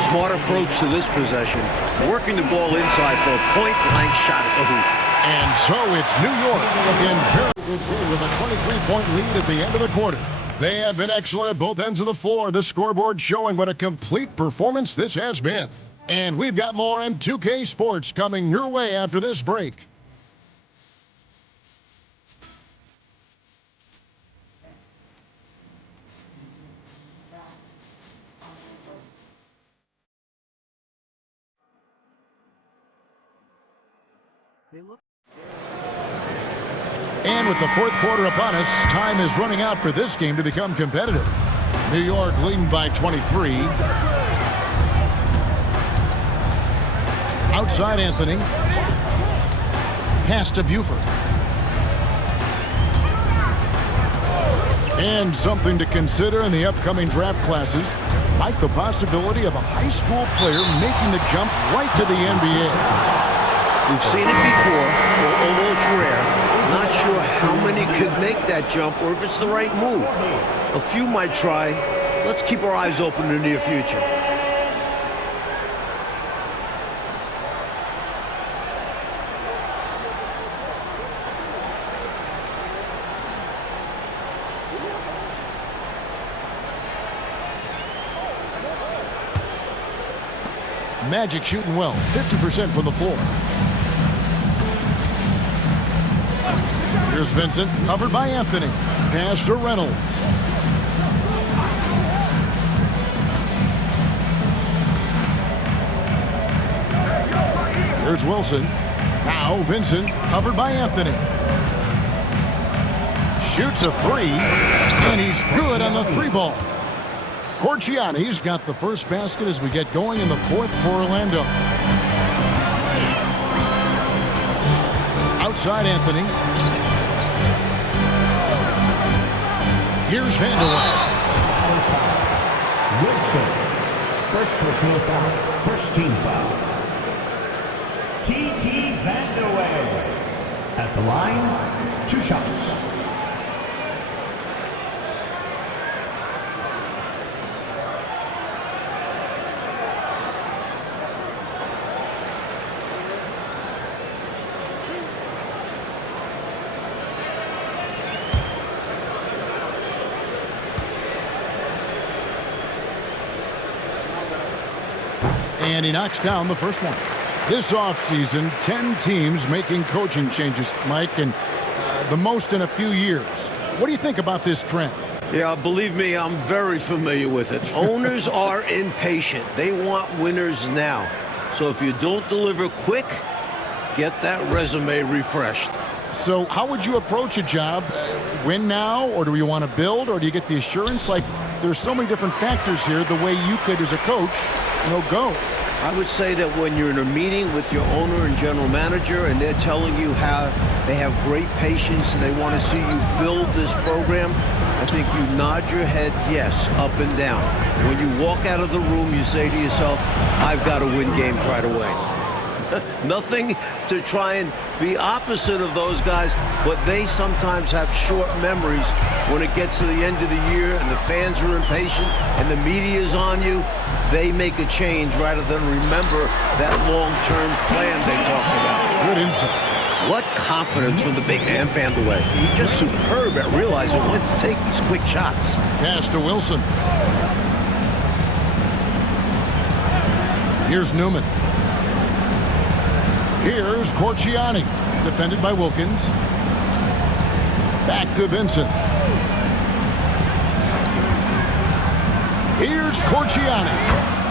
Smart approach to this possession. Working the ball inside for a point-blank shot at the hoop. And so it's New York in very good shape with a 23-point lead at the end of the quarter. They have been excellent at both ends of the floor. The scoreboard showing what a complete performance this has been. And we've got more M2K Sports coming your way after this break. And with the fourth quarter upon us, time is running out for this game to become competitive. New York leading by 23. Outside Anthony. Pass to Buford. And something to consider in the upcoming draft classes, like the possibility of a high school player making the jump right to the NBA. We've seen it before, although it's rare. Not sure how many could make that jump or if it's the right move. A few might try. Let's keep our eyes open in the near future. Magic shooting well, 50% from the floor. Here's Vincent, covered by Anthony. Pass to Reynolds. Here's Wilson. Now Vincent, covered by Anthony. Shoots a 3, and he's good on the 3-ball. Corciani's got the first basket as we get going in the fourth for Orlando. Outside Anthony. Here's Vanderwall. Wilson. First personal foul. First team foul. Kiki Vanderwall. At the line, 2 shots. And he knocks down the first one. This offseason, 10 teams making coaching changes, Mike, and the most in a few years. What do you think about this trend? Yeah, believe me, I'm very familiar with it. Owners are impatient. They want winners now. So if you don't deliver quick, get that resume refreshed. So how would you approach a job? Win now, or do you want to build, or do you get the assurance? Like, there's so many different factors here, the way you could, as a coach, go. I would say that when you're in a meeting with your owner and general manager and they're telling you how they have great patience and they want to see you build this program, I think you nod your head yes, up and down. When you walk out of the room, you say to yourself, I've got to win games right away. Nothing to try and be opposite of those guys, but they sometimes have short memories when it gets to the end of the year and the fans are impatient and the media is on you. They make a change rather than remember that long-term plan they talked about. Good insight. What confidence from the big man, Vanderway. He's just superb at realizing when to take these quick shots. Pass to Wilson. Here's Newman. Here's Corciani. Defended by Wilkins. Back to Vincent. Here's Corciani.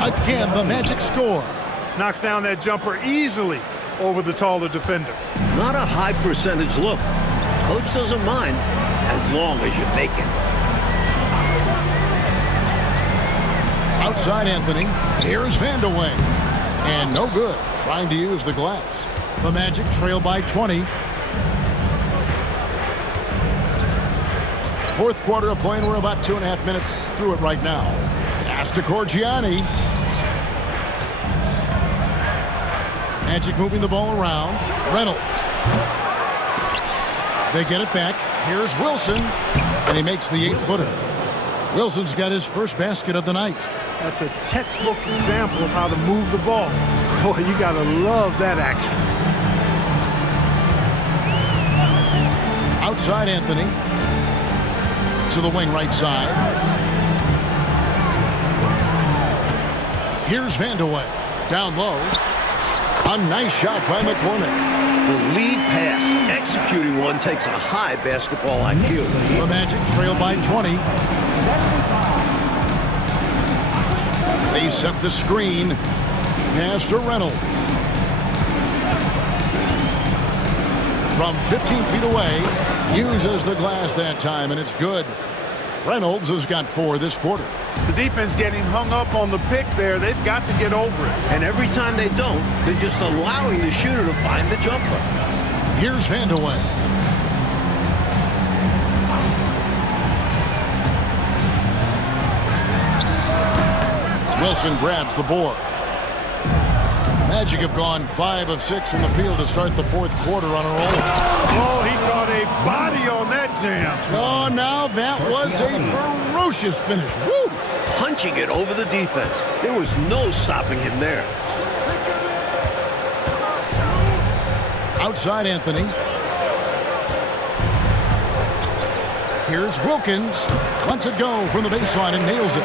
Again, the Magic score. Knocks down that jumper easily over the taller defender. Not a high percentage look. Coach doesn't mind as long as you make it. Outside Anthony. Here's Vandeweghe. And no good. Trying to use the glass. The Magic trail by 20. Fourth quarter of play, and we're about 2.5 minutes through it right now. Pass to Corciani. Magic moving the ball around. Reynolds. They get it back. Here's Wilson. And he makes the 8-footer. Wilson's got his first basket of the night. That's a textbook example of how to move the ball. Boy, you got to love that action. Outside Anthony. To the wing right side. Here's Vandeweghe. Down low. A nice shot by McCormick. The lead pass, executing one, takes a high basketball IQ. The Magic trail by 20. They set the screen. Pass to Reynolds. From 15 feet away, uses the glass that time, and it's good. Reynolds has got 4 this quarter. The defense getting hung up on the pick there. They've got to get over it. And every time they don't, they're just allowing the shooter to find the jumper. Here's Vandeweghe. Wilson grabs the board. Magic have gone 5 of 6 from the field to start the fourth quarter on a roll. Oh, he caught a body on that jam. Oh, now that was a ferocious finish. Woo! Punching it over the defense. There was no stopping him there. Outside Anthony. Here's Wilkins. Lets it go from the baseline and nails it.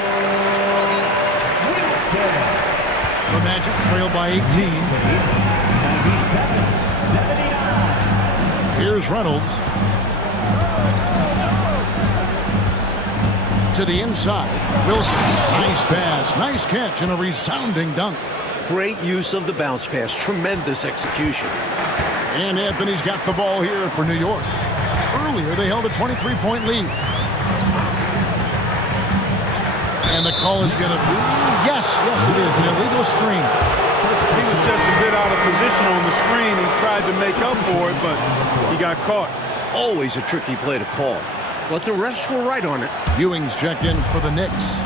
The Magic trail by 18. Here's Reynolds. To the inside. Wilson. Nice pass. Nice catch and a resounding dunk. Great use of the bounce pass. Tremendous execution. And Anthony's got the ball here for New York. Earlier, they held a 23-point lead. And the call is going to be, yes, it is, an illegal screen. He was just a bit out of position on the screen. He tried to make up for it, but he got caught. Always a tricky play to call. But the refs were right on it. Ewing's checked in for the Knicks.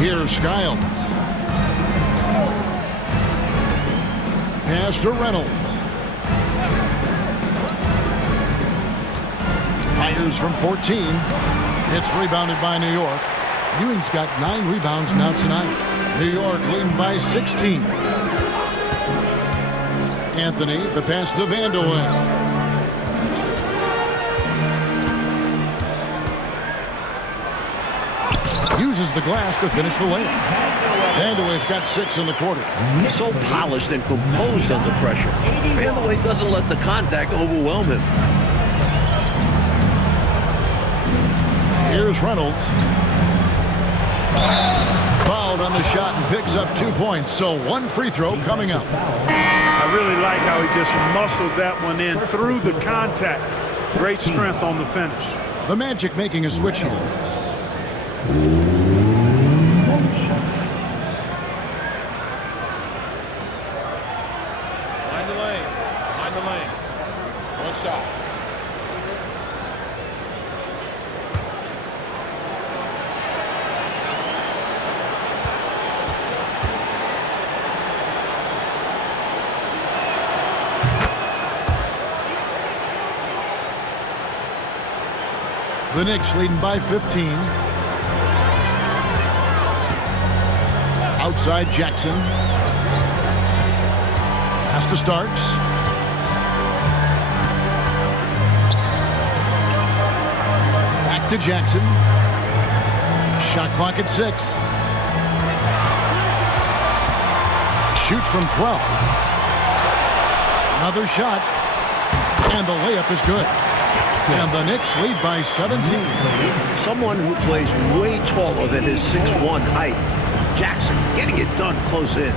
Here's Skiles. Pass to Reynolds. Fires from 14. It's rebounded by New York. Ewing's got 9 rebounds now tonight. New York leading by 16. Anthony, the pass to Vandeweghe. Uses the glass to finish the layup. Vandeweghe's got 6 in the quarter. So polished and composed under pressure. Vandeweghe doesn't let the contact overwhelm him. Here's Reynolds. Fouled on the shot and picks up 2 points. So 1 free throw coming up. I really like how he just muscled that one in through the contact. Great strength on the finish. The Magic making a switch here. Mind the lanes. Mind the lanes. One shot. The Knicks leading by 15. Outside Jackson. Pass to Starks. Back to Jackson. Shot clock at 6. Shoots from 12. Another shot. And the layup is good. And the Knicks lead by 17. Someone who plays way taller than his 6'1" height. Jackson getting it done close in.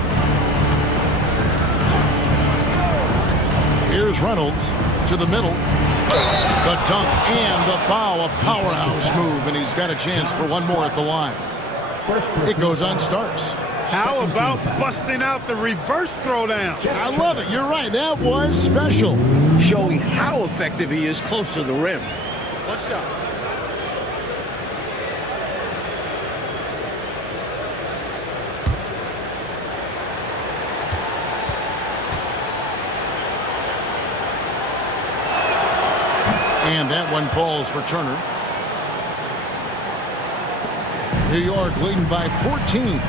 Here's Reynolds to the middle. The dunk and the foul. A powerhouse move, and he's got a chance for one more at the line. It goes on Starks. How about busting out the reverse throwdown? I love it. You're right. That was special. Showing how effective he is close to the rim. One shot. And that one falls for Turner. New York leading by 14.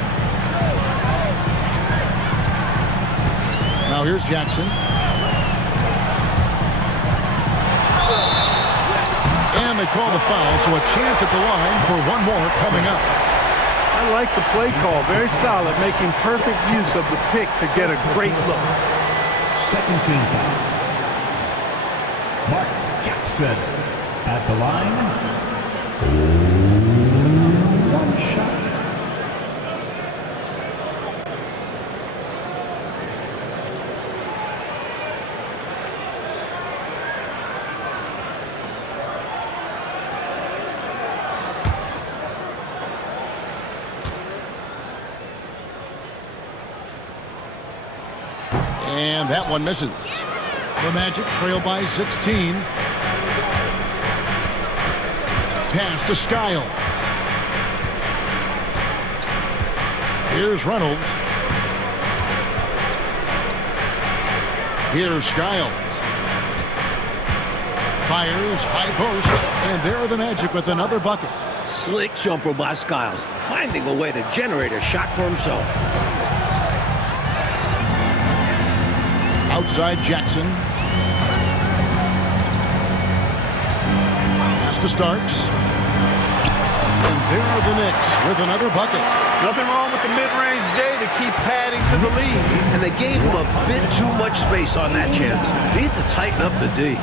Now here's Jackson. And they call the foul, so a chance at the line for one more coming up. I like the play call. Very solid, making perfect use of the pick to get a great look. Second team foul. Mark Jackson at the line. One shot. And that one misses. The Magic trail by 16. Pass to Skiles. Here's Reynolds. Here's Skiles. Fires, high post, and there are the Magic with another bucket. Slick jumper by Skiles, finding a way to generate a shot for himself. Outside Jackson. Pass to Starks. And there are the Knicks with another bucket. Nothing wrong with the mid-range J to keep padding to the lead. And they gave him a bit too much space on that chance. They need to tighten up the D.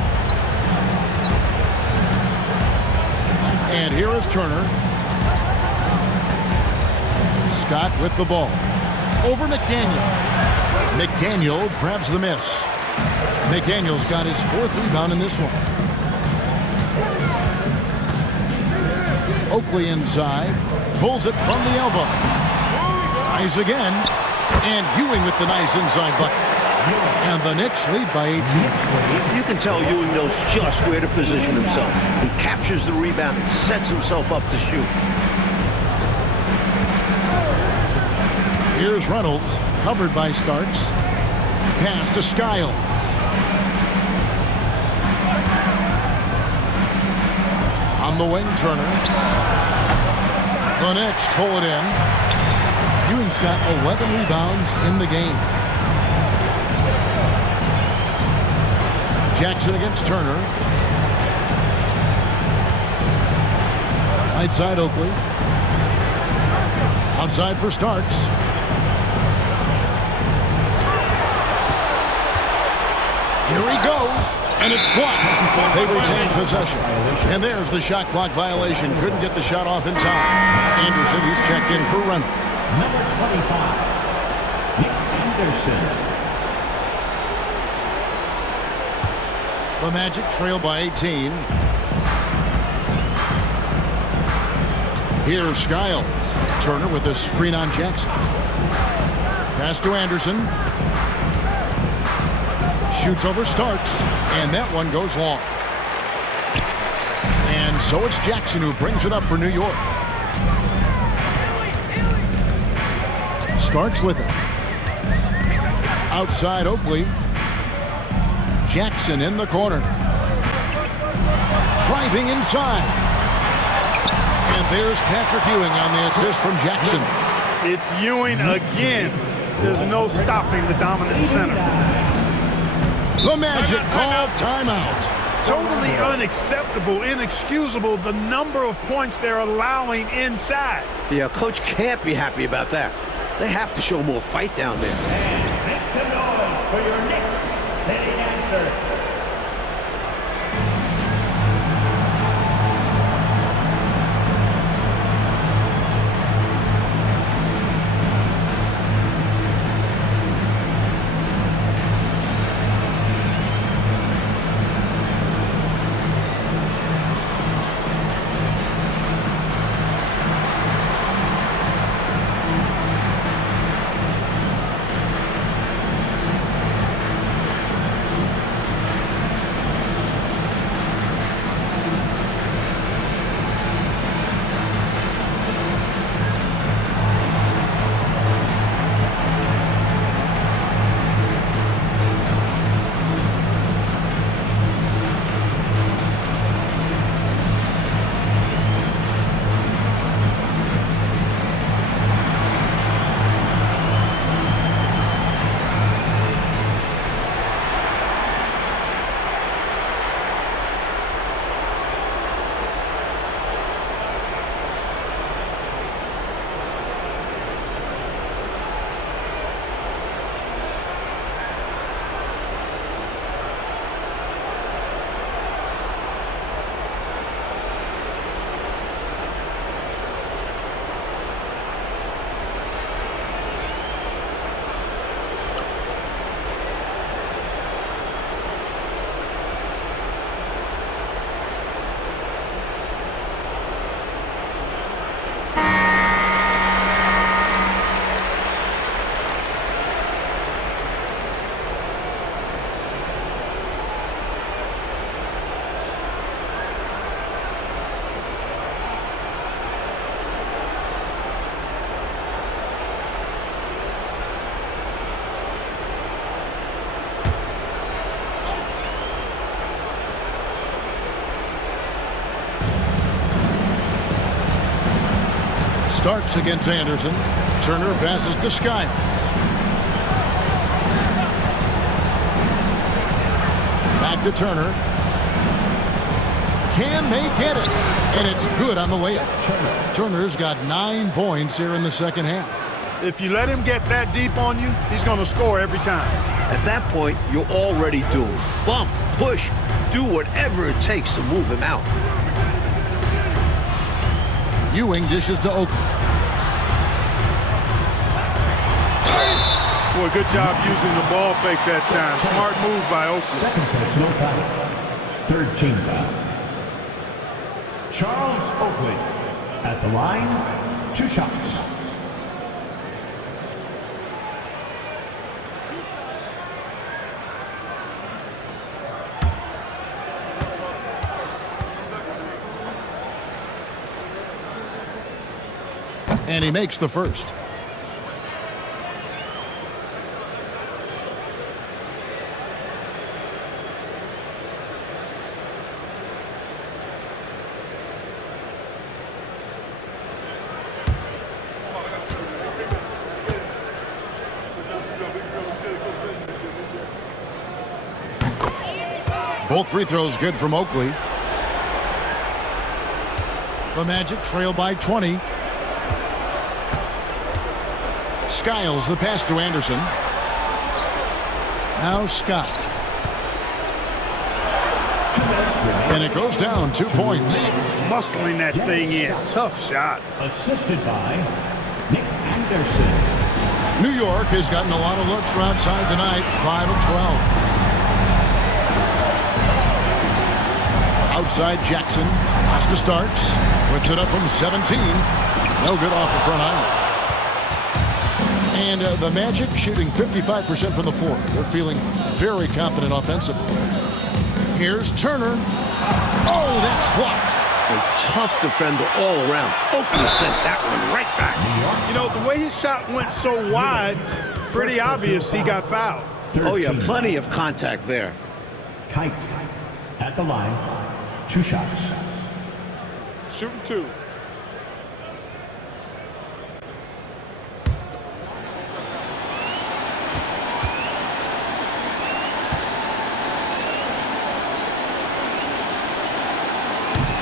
And here is Turner. Scott with the ball. Over McDaniel. McDaniel grabs the miss. McDaniel's got his 4th rebound in this one. Oakley inside. Pulls it from the elbow. Tries again. And Ewing with the nice inside bucket. And the Knicks lead by 18. You can tell Ewing knows just where to position himself. He captures the rebound and sets himself up to shoot. Here's Reynolds, covered by Starks. Pass to Skiles. On the wing, Turner. The Knicks pull it in. Ewing's got 11 rebounds in the game. Jackson against Turner. Right side Oakley. Outside for Starks. Here he goes, and it's blocked. They retain possession. And there's the shot clock violation. Couldn't get the shot off in time. Anderson, he's checked in for Reynolds. Number 25, Nick Anderson. The Magic trail by 18. Here's Skiles. Turner with a screen on Jackson. Pass to Anderson. Shoots over Starks, and that one goes long. And so it's Jackson who brings it up for New York. Starks with it. Outside Oakley. Jackson in the corner. Driving inside. And there's Patrick Ewing on the assist from Jackson. It's Ewing again. There's no stopping the dominant center. The Magic called timeout. Totally unacceptable, inexcusable, the number of points they're allowing inside. Yeah, coach can't be happy about that. They have to show more fight down there. And make some noise for your Knicks sitting answer. Starks against Anderson. Turner passes to Skiles. Back to Turner. Can they get it? And it's good on the layup. Turner's got 9 points here in the second half. If you let him get that deep on you, he's going to score every time. At that point, you're already doomed. Bump, push, do whatever it takes to move him out. Ewing dishes to Oakley. Boy, good job using the ball fake that time. Smart move by Oakley. Second personal foul. Third team foul. Charles Oakley at the line, 2 shots. And he makes the first. Both free throws good from Oakley. The Magic trail by 20. Skiles the pass to Anderson. Now Scott. And it goes down 2 points. Muscling that thing in. Tough shot. Assisted by Nick Anderson. New York has gotten a lot of looks from outside tonight. 5 of 12. Outside Jackson. Pass to Starks. Puts it up from 17. No good off the front iron. And the Magic shooting 55% from the floor. They're feeling very confident offensively. Here's Turner. Oh, that's blocked. A tough defender all around. Oakley sent that one right back. You know, the way his shot went so wide, pretty obvious he got fouled. Oh, yeah, plenty of contact there. Kite at the line, 2 shots. Shooting 2.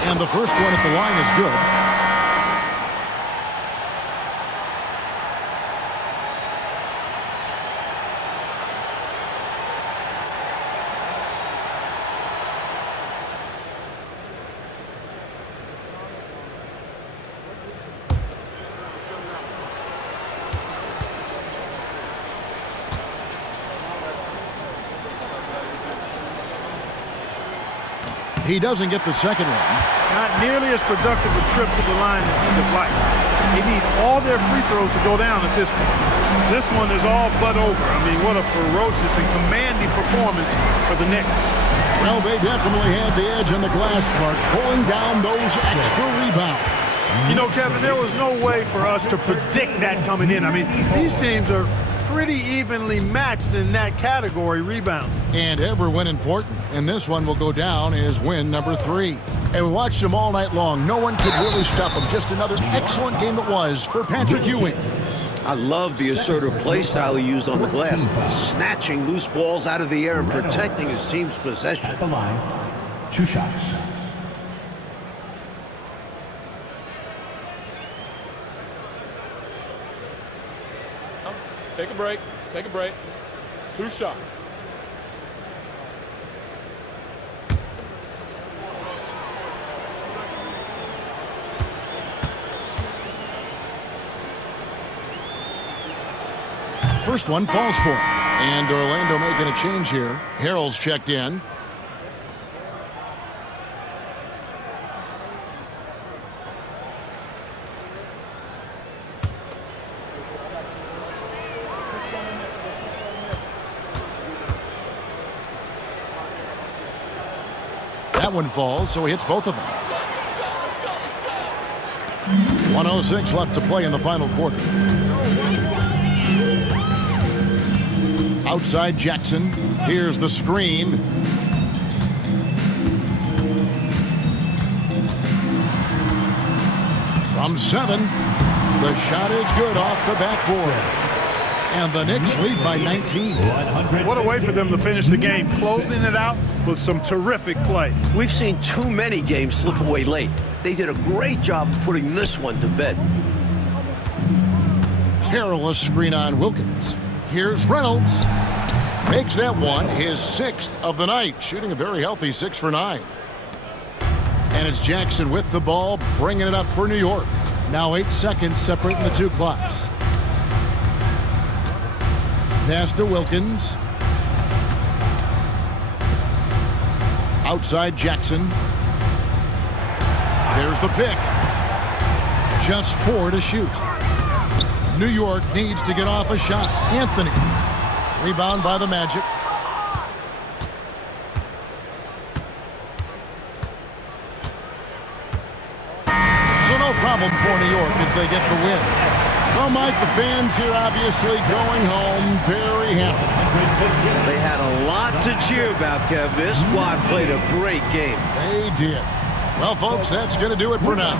And the first one at the line is good. He doesn't get the second one. Not nearly as productive a trip to the line as he would like. They need all their free throws to go down at this point. This one is all but over. I mean, what a ferocious and commanding performance for the Knicks. Well, they definitely had the edge on the glass part, pulling down those extra rebounds. You know, Kevin, there was no way for us to predict that coming in. I mean, these teams are pretty evenly matched in that category, rebound. And every win important. And this one will go down as win number 3. And we watched him all night long. No one could really stop him. Just another excellent game it was for Patrick Ewing. I love the assertive play style he used on the glass, snatching loose balls out of the air and protecting his team's possession. At the line, 2 shots. Take a break. Take a break. 2 shots. First one falls for him. And Orlando making a change here. Harrell's checked in. That one falls, so he hits both of them. 1:06 left to play in the final quarter. Outside Jackson. Here's the screen. From 7. The shot is good off the backboard. And the Knicks lead by 19. What a way for them to finish the game, closing it out with some terrific play. We've seen too many games slip away late. They did a great job of putting this one to bed. Harrell, a screen on Wilkins. Here's Reynolds. Makes that one his 6th of the night, shooting a very healthy 6 for 9. And it's Jackson with the ball, bringing it up for New York. Now 8 seconds separating the 2 clocks. Pass to Wilkins. Outside Jackson. There's the pick. Just 4 to shoot. New York needs to get off a shot. Anthony. Rebound by the Magic. So no problem for New York as they get the win. Well, Mike, the fans here obviously going home very happy. They had a lot to cheer about, Kev. This squad played a great game. They did. Well, folks, that's going to do it for now.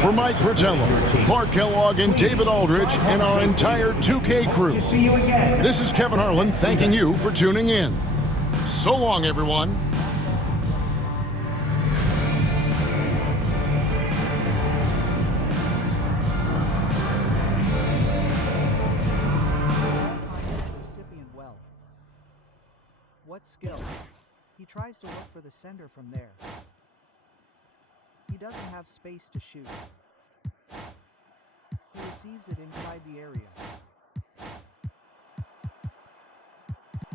For Mike Fratello, Clark Kellogg, and David Aldridge, and our entire 2K crew, this is Kevin Harlan thanking you for tuning in. So long, everyone. Recipient well. What skill? He tries to look for the sender from there. He doesn't have space to shoot. He receives it inside the area.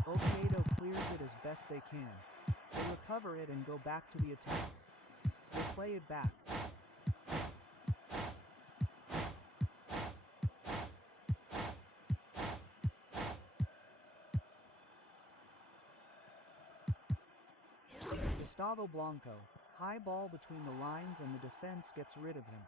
Okado clears it as best they can. They recover it and go back to the attack. They play it back. Gustavo Blanco, high ball between the lines and the defense gets rid of him.